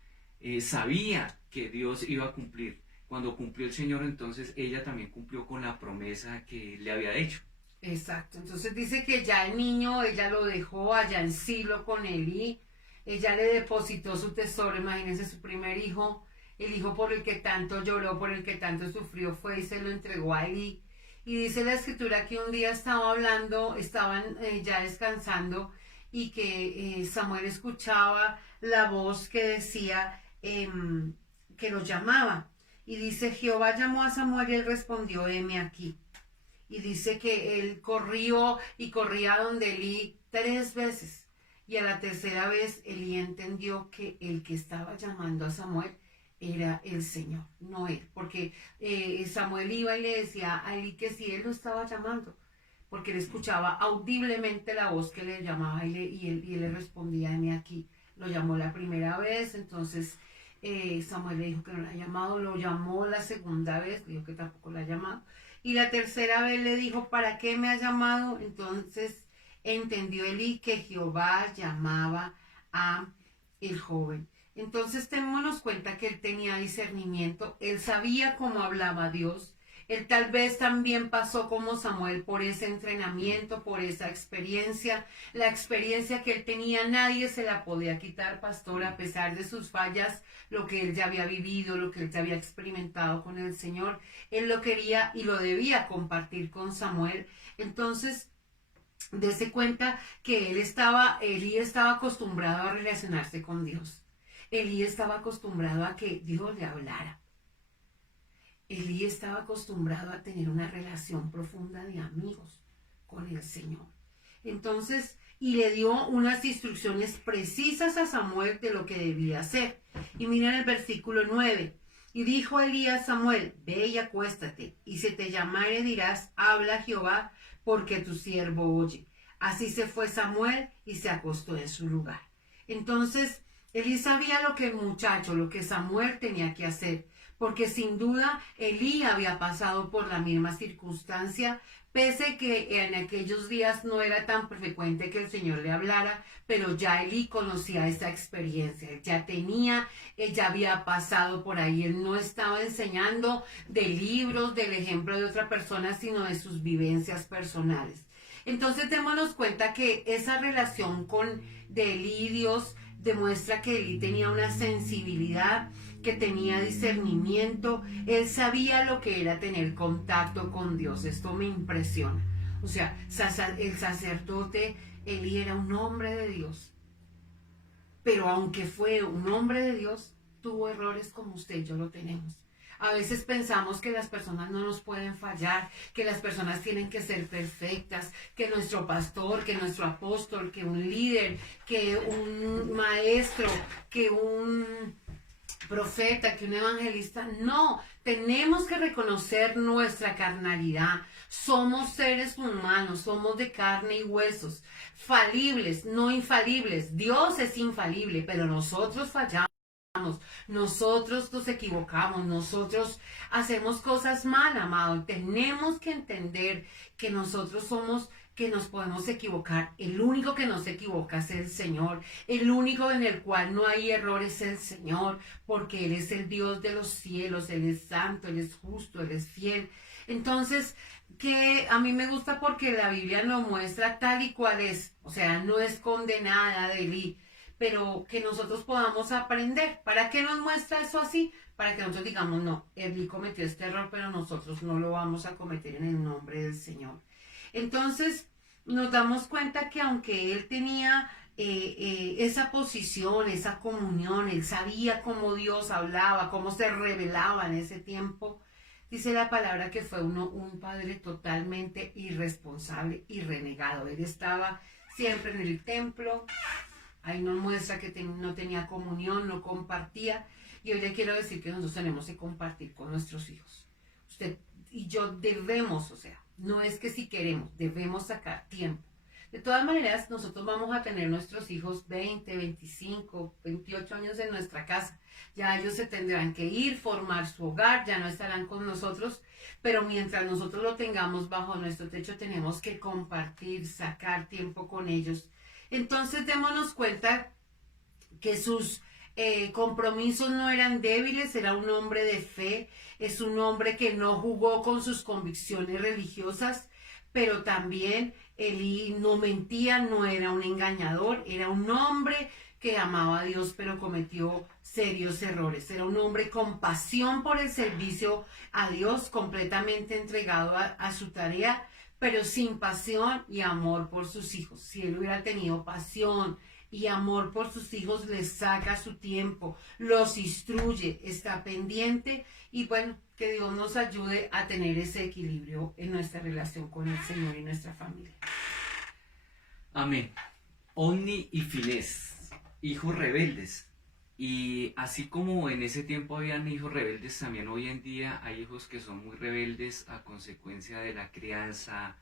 sabía que Dios iba a cumplir. Cuando cumplió el Señor, entonces ella también cumplió con la promesa que le había hecho. Exacto. Entonces dice que ya el niño, ella lo dejó allá en Silo con Elí. Ella le depositó su tesoro. Imagínense, su primer hijo, el hijo por el que tanto lloró, por el que tanto sufrió, fue y se lo entregó a Elí. Y dice la escritura que un día estaban ya descansando, y que Samuel escuchaba la voz que decía que lo llamaba. Y dice, Jehová llamó a Samuel y él respondió, heme aquí. Y dice que él corrió y corría donde Elí 3 veces. Y a la tercera vez Elí entendió que el que estaba llamando a Samuel era el Señor, no él. Porque Samuel iba y le decía a Elí que si él lo estaba llamando, porque él escuchaba audiblemente la voz que le llamaba y él le respondía, heme aquí. Lo llamó la primera vez, entonces Samuel le dijo que no la ha llamado, lo llamó la segunda vez, le dijo que tampoco la ha llamado. Y la tercera vez le dijo, ¿para qué me has llamado? Entonces entendió Elí que Jehová llamaba a el joven. Entonces tengámonos cuenta que él tenía discernimiento, él sabía cómo hablaba Dios, él tal vez también pasó como Samuel por ese entrenamiento, por esa experiencia. La experiencia que él tenía nadie se la podía quitar, pastor, a pesar de sus fallas, lo que él ya había vivido, lo que él ya había experimentado con el Señor. Él lo quería y lo debía compartir con Samuel. Entonces, dése cuenta que Elí estaba acostumbrado a relacionarse con Dios. Elí estaba acostumbrado a que Dios le hablara. Elí estaba acostumbrado a tener una relación profunda de amigos con el Señor. Entonces, y le dio unas instrucciones precisas a Samuel de lo que debía hacer. Y miren el versículo 9. Y dijo Elí a Samuel, ve y acuéstate, y si te llamare dirás, habla Jehová, porque tu siervo oye. Así se fue Samuel y se acostó en su lugar. Entonces, Elí sabía lo que el muchacho, lo que Samuel tenía que hacer, porque sin duda Elí había pasado por la misma circunstancia, pese que en aquellos días no era tan frecuente que el Señor le hablara, pero ya Elí conocía esta experiencia, ya había pasado por ahí, él no estaba enseñando de libros, del ejemplo de otra persona, sino de sus vivencias personales. Entonces démonos cuenta que esa relación de Elí y Dios demuestra que Elí tenía una sensibilidad, que tenía discernimiento, él sabía lo que era tener contacto con Dios. Esto me impresiona. O sea, el sacerdote Elí era un hombre de Dios, pero aunque fue un hombre de Dios, tuvo errores como usted y yo lo tenemos. A veces pensamos que las personas no nos pueden fallar, que las personas tienen que ser perfectas, que nuestro pastor, que nuestro apóstol, que un líder, que un maestro, que un profeta, que un evangelista. No, tenemos que reconocer nuestra carnalidad. Somos seres humanos, somos de carne y huesos, falibles, no infalibles. Dios es infalible, pero nosotros fallamos. Nosotros nos equivocamos, nosotros hacemos cosas mal, amado. Tenemos que entender que nosotros que nos podemos equivocar. El único que no se equivoca es el Señor. El único en el cual no hay error es el Señor, porque Él es el Dios de los cielos, Él es santo, Él es justo, Él es fiel. Entonces, que a mí me gusta porque la Biblia nos muestra tal y cual es. O sea, no esconde nada de Elí, pero que nosotros podamos aprender. ¿Para qué nos muestra eso así? Para que nosotros digamos, no, Elí cometió este error, pero nosotros no lo vamos a cometer en el nombre del Señor. Entonces, nos damos cuenta que aunque él tenía esa posición, esa comunión, él sabía cómo Dios hablaba, cómo se revelaba en ese tiempo, dice la palabra que fue un padre totalmente irresponsable y renegado. Él estaba siempre en el templo. Ahí nos muestra que no tenía comunión, no compartía. Y hoy le quiero decir que nosotros tenemos que compartir con nuestros hijos. Usted y yo debemos, o sea, no es que si queremos, debemos sacar tiempo. De todas maneras, nosotros vamos a tener nuestros hijos 20, 25, 28 años en nuestra casa. Ya ellos se tendrán que ir, formar su hogar, ya no estarán con nosotros. Pero mientras nosotros lo tengamos bajo nuestro techo, tenemos que compartir, sacar tiempo con ellos. Entonces démonos cuenta que sus compromisos no eran débiles, era un hombre de fe, es un hombre que no jugó con sus convicciones religiosas, pero también Elí no mentía, no era un engañador, era un hombre que amaba a Dios, pero cometió serios errores. Era un hombre con pasión por el servicio a Dios, completamente entregado a su tarea, pero sin pasión y amor por sus hijos. Si él hubiera tenido pasión y amor por sus hijos, les saca su tiempo, los instruye, está pendiente y bueno, que Dios nos ayude a tener ese equilibrio en nuestra relación con el Señor y nuestra familia. Amén. Omni y Finés, hijos rebeldes. Y así como en ese tiempo habían hijos rebeldes, también hoy en día hay hijos que son muy rebeldes a consecuencia de la crianza,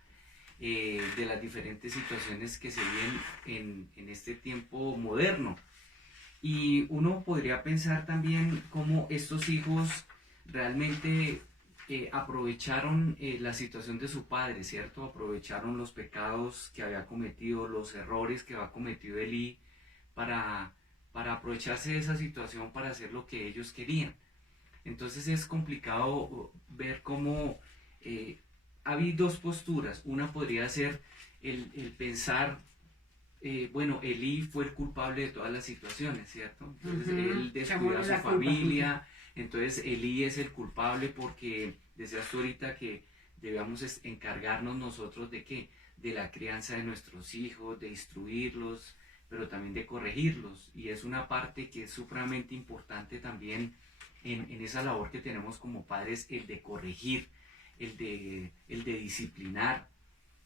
de las diferentes situaciones que se viven en este tiempo moderno. Y uno podría pensar también cómo estos hijos realmente aprovecharon la situación de su padre, ¿cierto? Aprovecharon los pecados que había cometido, los errores que había cometido Elí para, para aprovecharse de esa situación para hacer lo que ellos querían. Entonces es complicado ver cómo hay dos posturas. Una podría ser el pensar, bueno, Elí fue el culpable de todas las situaciones, ¿cierto? Entonces él descuidó a su familia, entonces Elí es el culpable porque decías tú ahorita que debíamos encargarnos nosotros de qué, de la crianza de nuestros hijos, de instruirlos, pero también de corregirlos. Y es una parte que es supremamente importante también en esa labor que tenemos como padres, el de corregir, el de disciplinar.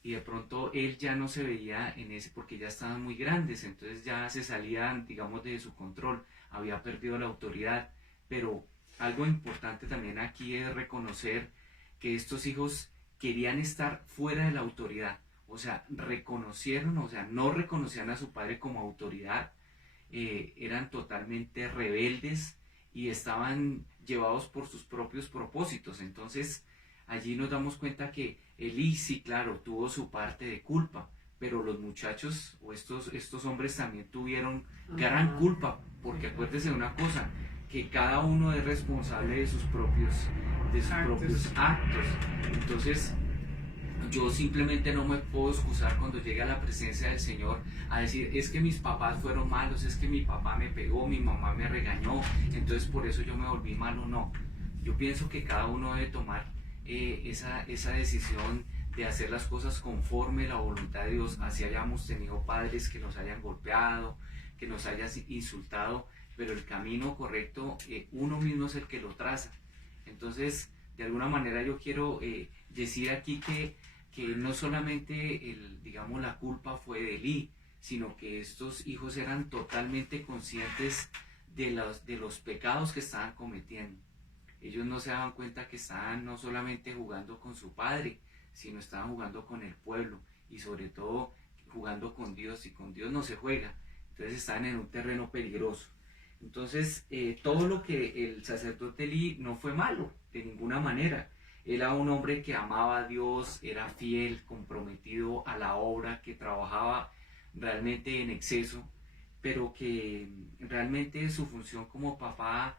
Y de pronto él ya no se veía en ese porque ya estaban muy grandes, entonces ya se salían, digamos, de su control, había perdido la autoridad. Pero algo importante también aquí es reconocer que estos hijos querían estar fuera de la autoridad, o sea, reconocieron, o sea, no reconocían a su padre como autoridad, eran totalmente rebeldes y estaban llevados por sus propios propósitos. Entonces allí nos damos cuenta que Elí, sí, claro, tuvo su parte de culpa, pero los muchachos o estos hombres también tuvieron gran culpa, porque acuérdese de una cosa, que cada uno es responsable de sus propios actos. Entonces yo simplemente no me puedo excusar cuando llegue a la presencia del Señor a decir, es que mis papás fueron malos, es que mi papá me pegó, mi mamá me regañó, entonces por eso yo me volví malo. No, yo pienso que cada uno debe tomar esa decisión de hacer las cosas conforme la voluntad de Dios. Así hayamos tenido padres que nos hayan golpeado, que nos hayan insultado, pero el camino correcto uno mismo es el que lo traza. Entonces, de alguna manera yo quiero decir aquí que no solamente digamos, la culpa fue de Elí, sino que estos hijos eran totalmente conscientes de los pecados que estaban cometiendo. Ellos no se daban cuenta que estaban no solamente jugando con su padre, sino estaban jugando con el pueblo y sobre todo jugando con Dios, y con Dios no se juega. Entonces estaban en un terreno peligroso. Entonces todo lo que el sacerdote Elí no fue malo de ninguna manera. Era un hombre que amaba a Dios, era fiel, comprometido a la obra, que trabajaba realmente en exceso, pero que realmente su función como papá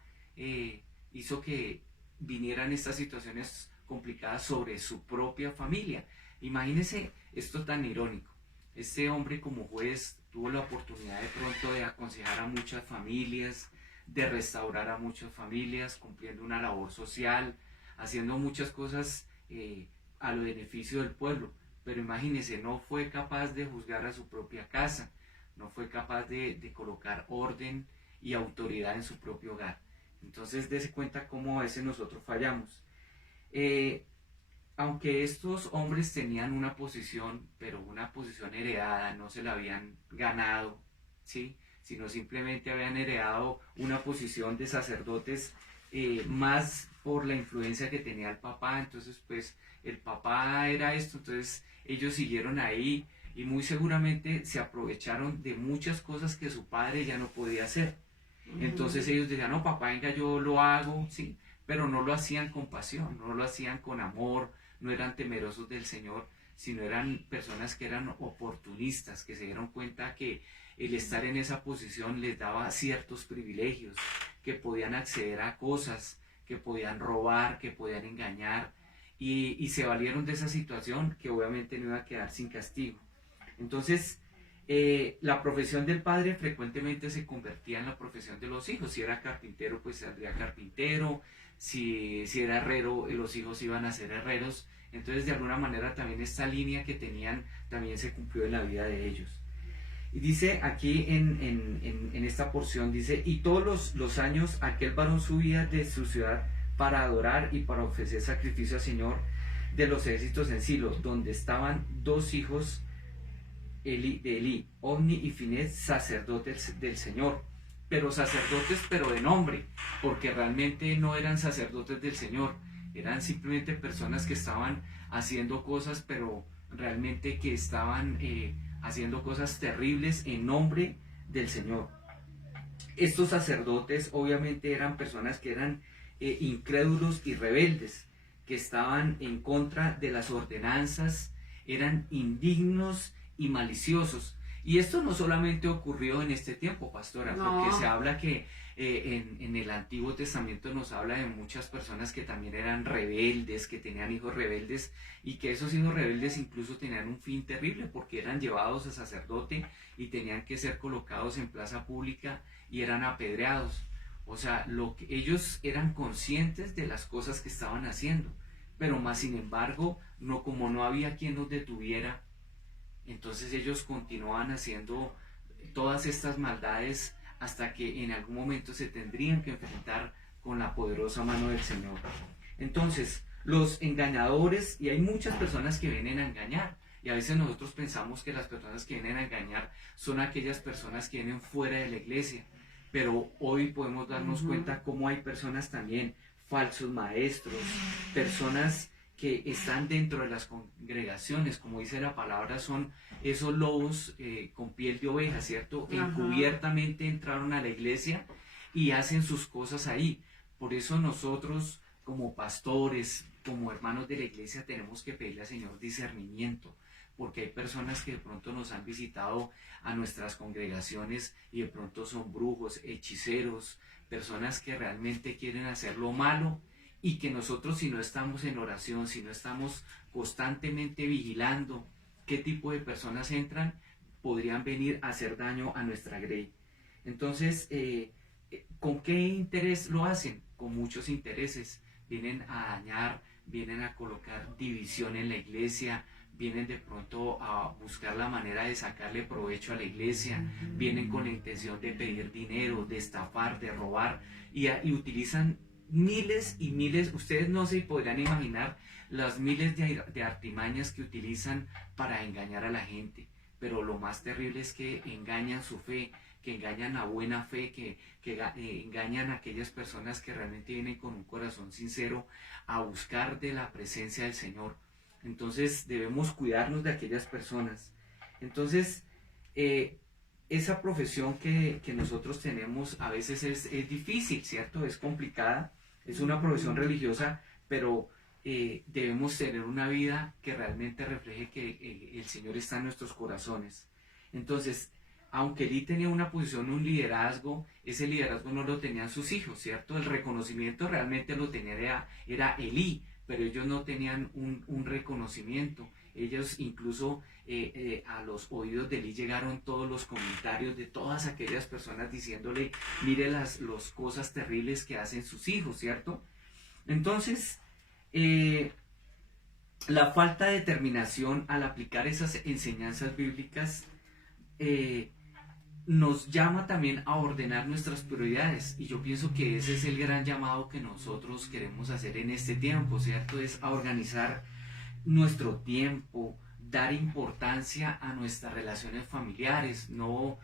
hizo que vinieran estas situaciones complicadas sobre su propia familia. Imagínense esto tan irónico. Este hombre como juez tuvo la oportunidad de pronto de aconsejar a muchas familias, de restaurar a muchas familias, cumpliendo una labor social, haciendo muchas cosas a lo beneficio del pueblo. Pero imagínense, no fue capaz de juzgar a su propia casa, no fue capaz de colocar orden y autoridad en su propio hogar. Entonces, dése cuenta cómo a veces nosotros fallamos. Aunque estos hombres tenían una posición, pero una posición heredada, no se la habían ganado, ¿sí? Sino simplemente habían heredado una posición de sacerdotes más por la influencia que tenía el papá. Entonces, pues, el papá era esto, entonces ellos siguieron ahí y muy seguramente se aprovecharon de muchas cosas que su padre ya no podía hacer. Entonces ellos decían, no, papá, venga, yo lo hago, sí, pero no lo hacían con pasión, no lo hacían con amor, no eran temerosos del Señor, sino eran personas que eran oportunistas, que se dieron cuenta que el estar en esa posición les daba ciertos privilegios, que podían acceder a cosas, que podían robar, que podían engañar, y se valieron de esa situación que obviamente no iba a quedar sin castigo. Entonces, la profesión del padre frecuentemente se convertía en la profesión de los hijos. Si era carpintero, pues saldría carpintero. Si era herrero, los hijos iban a ser herreros. Entonces, de alguna manera, también esta línea que tenían también se cumplió en la vida de ellos. Y dice aquí en esta porción, dice, y todos los años aquel varón subía de su ciudad para adorar y para ofrecer sacrificio al Señor de los ejércitos en Silo, donde estaban dos hijos de Elí, Ofni y Finés, sacerdotes del Señor. Pero sacerdotes, pero de nombre, porque realmente no eran sacerdotes del Señor, eran simplemente personas que estaban haciendo cosas, pero realmente que estaban haciendo cosas terribles en nombre del Señor. Estos sacerdotes obviamente eran personas que eran incrédulos y rebeldes, que estaban en contra de las ordenanzas, eran indignos y maliciosos. Y esto no solamente ocurrió en este tiempo, pastora, No. porque se habla que en el Antiguo Testamento nos habla de muchas personas que también eran rebeldes, que tenían hijos rebeldes, y que esos hijos rebeldes incluso tenían un fin terrible, porque eran llevados a sacerdote y tenían que ser colocados en plaza pública y eran apedreados. O sea, ellos eran conscientes de las cosas que estaban haciendo, pero más sin embargo, como no había quien los detuviera, entonces ellos continuaban haciendo todas estas maldades hasta que en algún momento se tendrían que enfrentar con la poderosa mano del Señor. Entonces, los engañadores, y hay muchas personas que vienen a engañar, y a veces nosotros pensamos que las personas que vienen a engañar son aquellas personas que vienen fuera de la iglesia, pero hoy podemos darnos cuenta cómo hay personas también, falsos maestros, personas que están dentro de las congregaciones, como dice la palabra, son esos lobos con piel de oveja, ¿cierto? Encubiertamente entraron a la iglesia y hacen sus cosas ahí. Por eso nosotros, como pastores, como hermanos de la iglesia, tenemos que pedirle al Señor discernimiento, porque hay personas que de pronto nos han visitado a nuestras congregaciones y de pronto son brujos, hechiceros, personas que realmente quieren hacer lo malo, y que nosotros, si no estamos en oración, si no estamos constantemente vigilando qué tipo de personas entran, podrían venir a hacer daño a nuestra grey. Entonces, ¿con qué interés lo hacen? Con muchos intereses. Vienen a dañar, vienen a colocar división en la iglesia, vienen de pronto a buscar la manera de sacarle provecho a la iglesia, vienen con la intención de pedir dinero, de estafar, de robar, y utilizan miles y miles. Ustedes no se podrán imaginar las miles de artimañas que utilizan para engañar a la gente, pero lo más terrible es que engañan su fe, que engañan a buena fe, que engañan a aquellas personas que realmente vienen con un corazón sincero a buscar de la presencia del Señor. Entonces debemos cuidarnos de aquellas personas. Entonces esa profesión que nosotros tenemos a veces es difícil, ¿cierto? Es complicada, es una profesión religiosa, pero debemos tener una vida que realmente refleje que el Señor está en nuestros corazones. Entonces, aunque Elí tenía una posición, un liderazgo, ese liderazgo no lo tenían sus hijos, ¿cierto? El reconocimiento realmente lo tenía era Elí, pero ellos no tenían un reconocimiento. Ellos incluso a los oídos de Elí llegaron todos los comentarios de todas aquellas personas diciéndole, mire las cosas terribles que hacen sus hijos, ¿cierto? Entonces, la falta de determinación al aplicar esas enseñanzas bíblicas nos llama también a ordenar nuestras prioridades, y yo pienso que ese es el gran llamado que nosotros queremos hacer en este tiempo, ¿cierto? Es a organizar nuestro tiempo, dar importancia a nuestras relaciones familiares, no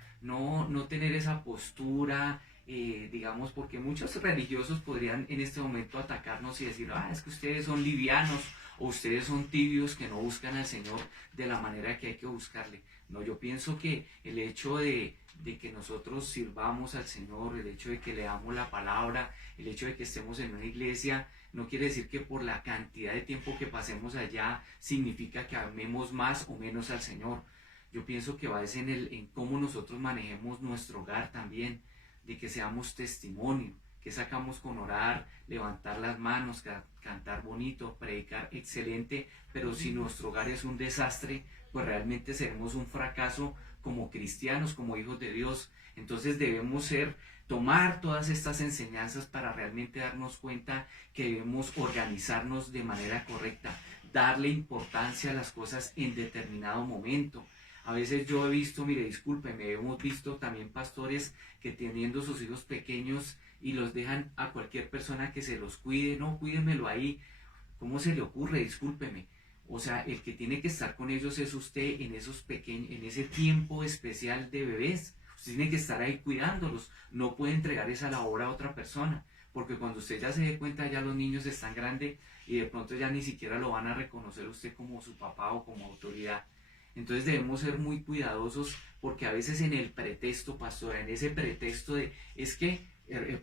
tener esa postura, digamos, porque muchos religiosos podrían en este momento atacarnos y decir, es que ustedes son livianos, o ustedes son tibios que no buscan al Señor de la manera que hay que buscarle. No, yo pienso que el hecho de que nosotros sirvamos al Señor, el hecho de que leamos la palabra, el hecho de que estemos en una iglesia, no quiere decir que por la cantidad de tiempo que pasemos allá significa que amemos más o menos al Señor. Yo pienso que va en cómo nosotros manejemos nuestro hogar también, de que seamos testimonio, que sacamos con orar, levantar las manos, cantar bonito, predicar excelente, pero si nuestro hogar es un desastre, pues realmente seremos un fracaso como cristianos, como hijos de Dios. Entonces debemos tomar todas estas enseñanzas para realmente darnos cuenta que debemos organizarnos de manera correcta, darle importancia a las cosas en determinado momento. A veces yo he visto, mire, discúlpeme, hemos visto también pastores que teniendo sus hijos pequeños y los dejan a cualquier persona que se los cuide, no, cuídemelo ahí. ¿Cómo se le ocurre? Discúlpeme. O sea, el que tiene que estar con ellos es usted en esos pequeños, en ese tiempo especial de bebés. Usted tiene que estar ahí cuidándolos. No puede entregar esa labor a otra persona. Porque cuando usted ya se dé cuenta, ya los niños están grandes y de pronto ya ni siquiera lo van a reconocer usted como su papá o como autoridad. Entonces debemos ser muy cuidadosos porque a veces en el pretexto, pastor, en ese pretexto de, es que,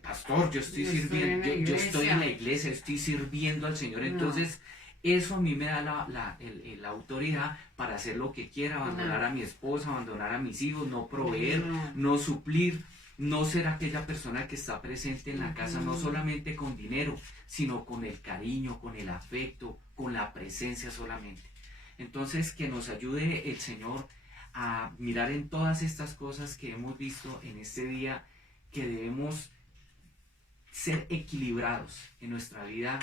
pastor, yo estoy sirviendo, yo estoy en la iglesia, estoy sirviendo al Señor, entonces eso a mí me da la autoridad para hacer lo que quiera, abandonar a mi esposa, abandonar a mis hijos, no proveer, no suplir, no ser aquella persona que está presente en la casa, no solamente con dinero, sino con el cariño, con el afecto, con la presencia solamente. Entonces, que nos ayude el Señor a mirar en todas estas cosas que hemos visto en este día, que debemos ser equilibrados en nuestra vida,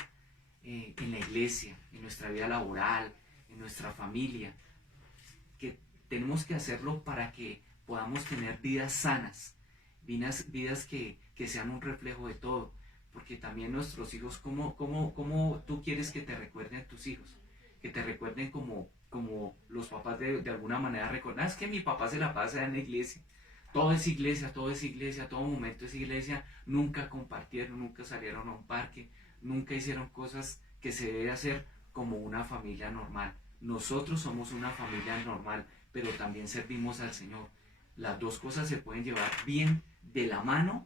en la iglesia, en nuestra vida laboral, en nuestra familia, que tenemos que hacerlo para que podamos tener vidas sanas, vidas que sean un reflejo de todo, porque también nuestros hijos, ¿cómo tú quieres que te recuerden tus hijos? Que te recuerden como los papás de alguna manera recuerdan, es que mi papá se la pasa en la iglesia, todo es iglesia, todo momento es iglesia, nunca compartieron, nunca salieron a un parque, nunca hicieron cosas que se debe hacer como una familia normal. Nosotros somos una familia normal, pero también servimos al Señor. Las dos cosas se pueden llevar bien de la mano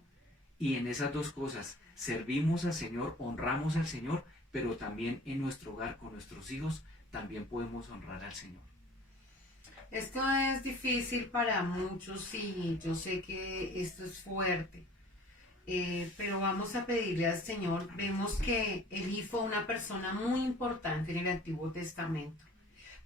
y en esas dos cosas servimos al Señor, honramos al Señor, pero también en nuestro hogar con nuestros hijos también podemos honrar al Señor. Esto es difícil para muchos y yo sé que esto es fuerte, pero vamos a pedirle al Señor. Vemos que Elí fue una persona muy importante en el Antiguo Testamento,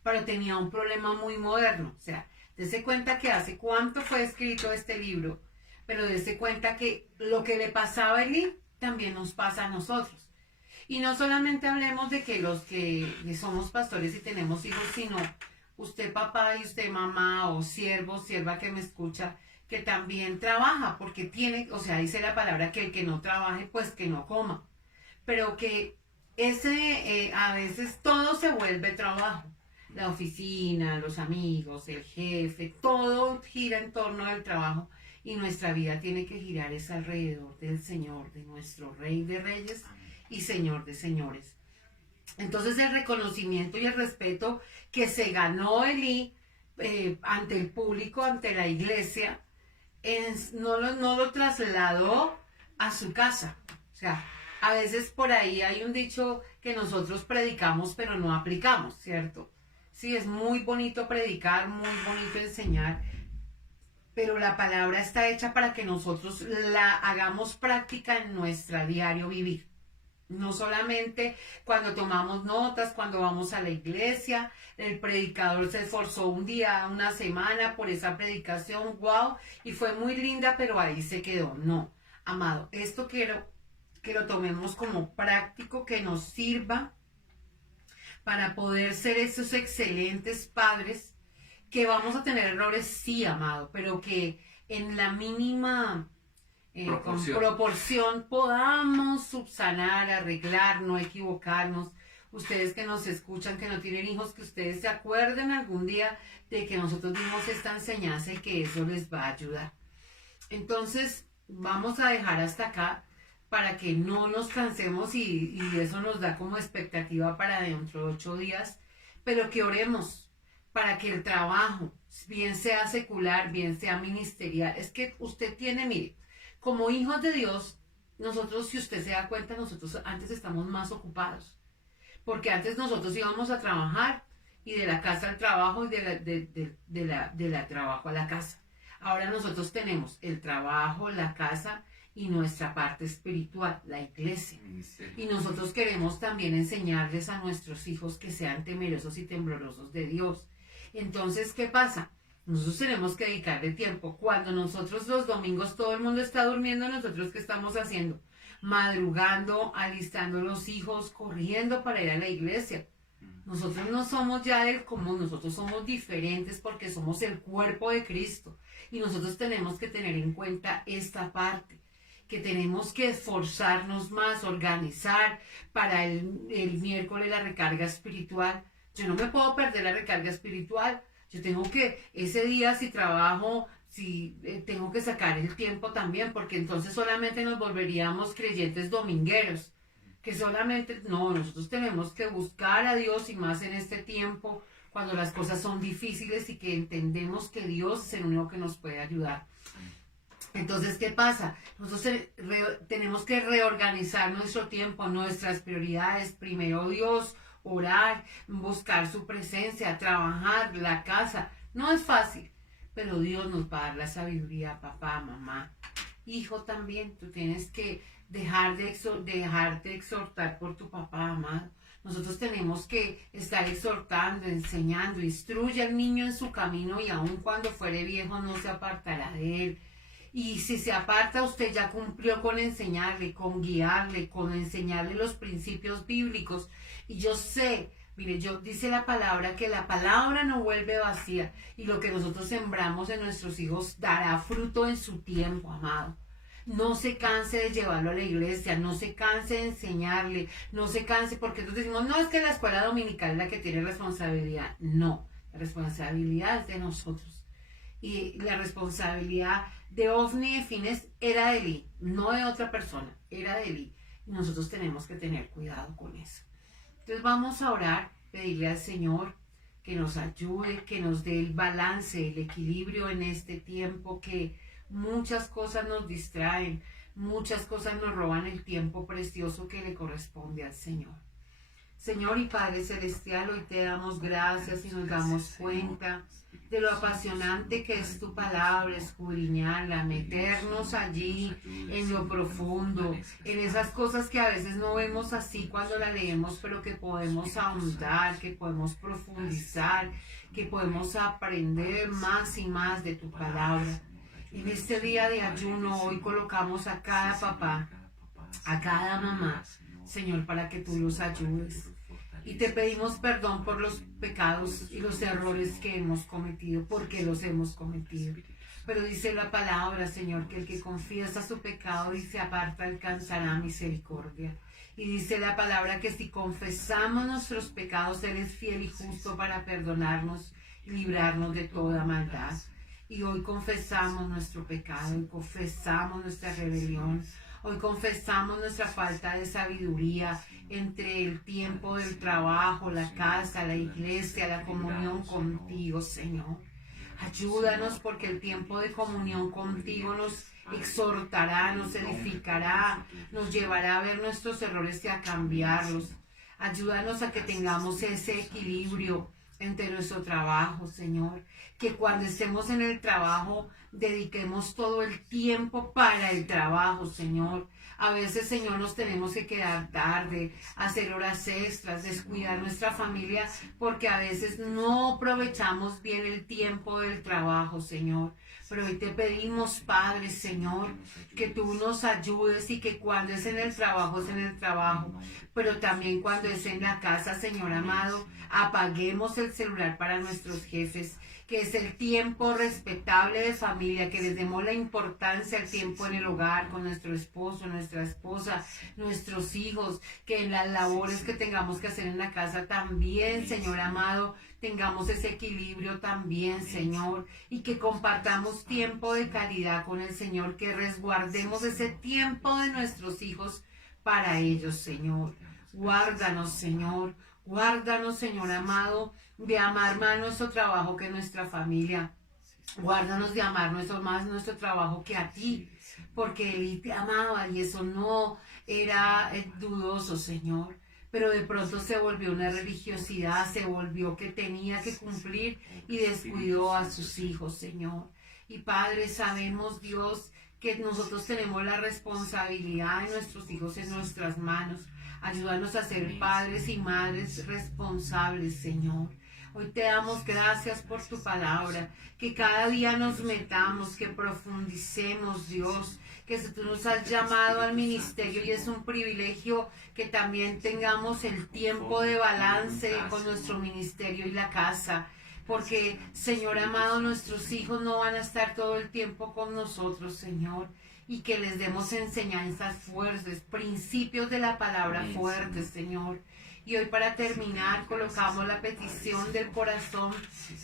pero tenía un problema muy moderno. O sea, dése cuenta que hace cuánto fue escrito este libro, pero dése cuenta que lo que le pasaba a Elí también nos pasa a nosotros. Y no solamente hablemos de que los que somos pastores y tenemos hijos, sino usted papá y usted mamá o siervo, sierva que me escucha, que también trabaja, porque tiene, o sea, dice la palabra que el que no trabaje, pues que no coma. Pero que a veces todo se vuelve trabajo. La oficina, los amigos, el jefe, todo gira en torno al trabajo y nuestra vida tiene que girar es alrededor del Señor, de nuestro Rey de Reyes y Señor de señores. Entonces el reconocimiento y el respeto que se ganó Elí ante el público, ante la iglesia, no lo trasladó a su casa. O sea, a veces por ahí hay un dicho que nosotros predicamos pero no aplicamos, ¿cierto? Sí, es muy bonito predicar, muy bonito enseñar, pero la palabra está hecha para que nosotros la hagamos práctica en nuestro diario vivir. No solamente cuando tomamos notas, cuando vamos a la iglesia, el predicador se esforzó un día, una semana por esa predicación, wow, y fue muy linda, pero ahí se quedó. No, amado, esto quiero que lo tomemos como práctico, que nos sirva para poder ser esos excelentes padres, que vamos a tener errores, sí, amado, pero que en la mínima proporción podamos subsanar, arreglar, no equivocarnos. Ustedes que nos escuchan, que no tienen hijos, que ustedes se acuerden algún día de que nosotros dimos esta enseñanza y que eso les va a ayudar. Entonces, vamos a dejar hasta acá para que no nos cansemos y eso nos da como expectativa para dentro de 8 días, pero que oremos para que el trabajo, bien sea secular, bien sea ministerial, es que usted tiene, mire, como hijos de Dios, nosotros, si usted se da cuenta, nosotros antes estamos más ocupados. Porque antes nosotros íbamos a trabajar y de la casa al trabajo y de la trabajo a la casa. Ahora nosotros tenemos el trabajo, la casa y nuestra parte espiritual, la iglesia. Y nosotros queremos también enseñarles a nuestros hijos que sean temerosos y temblorosos de Dios. Entonces, ¿qué pasa? Nosotros tenemos que dedicarle tiempo. Cuando nosotros los domingos todo el mundo está durmiendo, ¿nosotros qué estamos haciendo? Madrugando, alistando los hijos, corriendo para ir a la iglesia. Nosotros no somos ya del común, nosotros somos diferentes porque somos el cuerpo de Cristo. Y nosotros tenemos que tener en cuenta esta parte, que tenemos que esforzarnos más, organizar para el miércoles la recarga espiritual. Yo no me puedo perder la recarga espiritual. Yo tengo que, ese día si trabajo, si tengo que sacar el tiempo también, porque entonces solamente nos volveríamos creyentes domingueros. Que solamente, no, nosotros tenemos que buscar a Dios y más en este tiempo, cuando las cosas son difíciles y que entendemos que Dios es el único que nos puede ayudar. Entonces, ¿qué pasa? Nosotros tenemos que reorganizar nuestro tiempo, nuestras prioridades. Primero Dios, orar, buscar su presencia, trabajar, la casa. No es fácil, pero Dios nos va a dar la sabiduría, papá, mamá. Hijo también, tú tienes que dejarte exhortar por tu papá, mamá. Nosotros tenemos que estar exhortando, enseñando. Instruye al niño en su camino y aun cuando fuere viejo no se apartará de él. Y si se aparta, usted ya cumplió con enseñarle, con guiarle, con enseñarle los principios bíblicos. Y yo sé, mire, dice la palabra que la palabra no vuelve vacía. Y lo que nosotros sembramos en nuestros hijos dará fruto en su tiempo, amado. No se canse de llevarlo a la iglesia, no se canse de enseñarle, no se canse, porque nosotros decimos, no, es que la escuela dominical es la que tiene responsabilidad. No, la responsabilidad es de nosotros. Y la responsabilidad de Ofni y de Fines era de Eli, no de otra persona, era de Eli. Y nosotros tenemos que tener cuidado con eso. Entonces vamos a orar, pedirle al Señor que nos ayude, que nos dé el balance, el equilibrio en este tiempo, que muchas cosas nos distraen, muchas cosas nos roban el tiempo precioso que le corresponde al Señor. Señor y Padre Celestial, hoy te damos gracias y nos damos cuenta de lo apasionante que es tu palabra, escudriñarla, meternos allí en lo profundo, en esas cosas que a veces no vemos así cuando la leemos, pero que podemos ahondar, que podemos profundizar, que podemos aprender más y más de tu palabra. En este día de ayuno hoy colocamos a cada papá, a cada mamá, Señor, para que tú los ayudes. Y te pedimos perdón por los pecados y los errores que hemos cometido, porque los hemos cometido. Pero dice la palabra, Señor, que el que confiesa su pecado y se aparta alcanzará misericordia. Y dice la palabra que si confesamos nuestros pecados, Él es fiel y justo para perdonarnos y librarnos de toda maldad. Y hoy confesamos nuestro pecado, hoy confesamos nuestra rebelión, hoy confesamos nuestra falta de sabiduría entre el tiempo del trabajo, la casa, la iglesia, la comunión contigo, Señor. Ayúdanos porque el tiempo de comunión contigo nos exhortará, nos edificará, nos llevará a ver nuestros errores y a cambiarlos. Ayúdanos a que tengamos ese equilibrio entre nuestro trabajo, Señor. Que cuando estemos en el trabajo, dediquemos todo el tiempo para el trabajo, Señor. A veces, Señor, nos tenemos que quedar tarde, hacer horas extras, descuidar nuestra familia, porque a veces no aprovechamos bien el tiempo del trabajo, Señor. Pero hoy te pedimos, Padre, Señor, que tú nos ayudes y que cuando es en el trabajo, es en el trabajo. Pero también cuando es en la casa, Señor amado, apaguemos el celular para nuestros jefes, que es el tiempo respetable de familia, que les demos la importancia al tiempo en el hogar, con nuestro esposo, nuestra esposa, nuestros hijos, que en las labores que tengamos que hacer en la casa también, Señor amado, tengamos ese equilibrio también, Señor, y que compartamos tiempo de calidad con el Señor, que resguardemos ese tiempo de nuestros hijos para ellos, Señor. Guárdanos, Señor. Guárdanos, Señor amado, de amar más nuestro trabajo que nuestra familia. Guárdanos de amar más nuestro trabajo que a ti, porque Él te amaba y eso no era dudoso, Señor. Pero de pronto se volvió una religiosidad, se volvió que tenía que cumplir y descuidó a sus hijos, Señor. Y Padre, sabemos, Dios, que nosotros tenemos la responsabilidad de nuestros hijos en nuestras manos. Ayúdanos a ser padres y madres responsables, Señor. Hoy te damos gracias por tu palabra, que cada día nos metamos, que profundicemos, Dios, que tú nos has llamado al ministerio y es un privilegio que también tengamos el tiempo de balance con nuestro ministerio y la casa. Porque, Señor amado, nuestros hijos no van a estar todo el tiempo con nosotros, Señor. Y que les demos enseñanzas fuertes, principios de la palabra fuertes, Señor. Y hoy para terminar colocamos la petición del corazón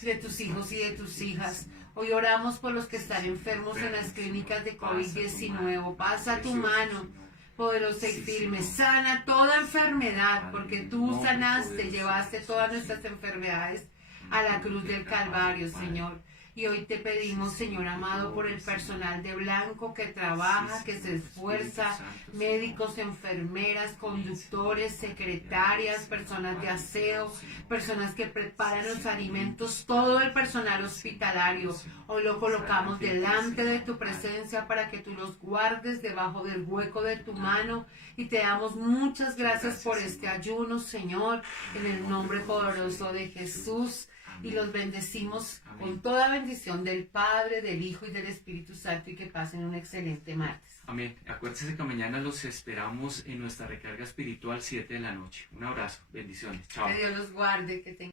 de tus hijos y de tus hijas. Hoy oramos por los que están enfermos en las clínicas de COVID-19. Pasa tu mano poderosa y firme. Sana toda enfermedad, porque tú sanaste, llevaste todas nuestras enfermedades a la cruz del Calvario, Señor. Y hoy te pedimos, Señor amado, por el personal de blanco que trabaja, que se esfuerza, médicos, enfermeras, conductores, secretarias, personas de aseo, personas que preparan los alimentos, todo el personal hospitalario. Hoy lo colocamos delante de tu presencia para que tú los guardes debajo del hueco de tu mano. Y te damos muchas gracias por este ayuno, Señor, en el nombre poderoso de Jesús. Y los bendecimos con toda bendición del Padre, del Hijo y del Espíritu Santo, y que pasen un excelente martes. Amén. Acuérdense que mañana los esperamos en nuestra recarga espiritual 7 de la noche. Un abrazo, bendiciones, chao. Que Dios los guarde, que tengan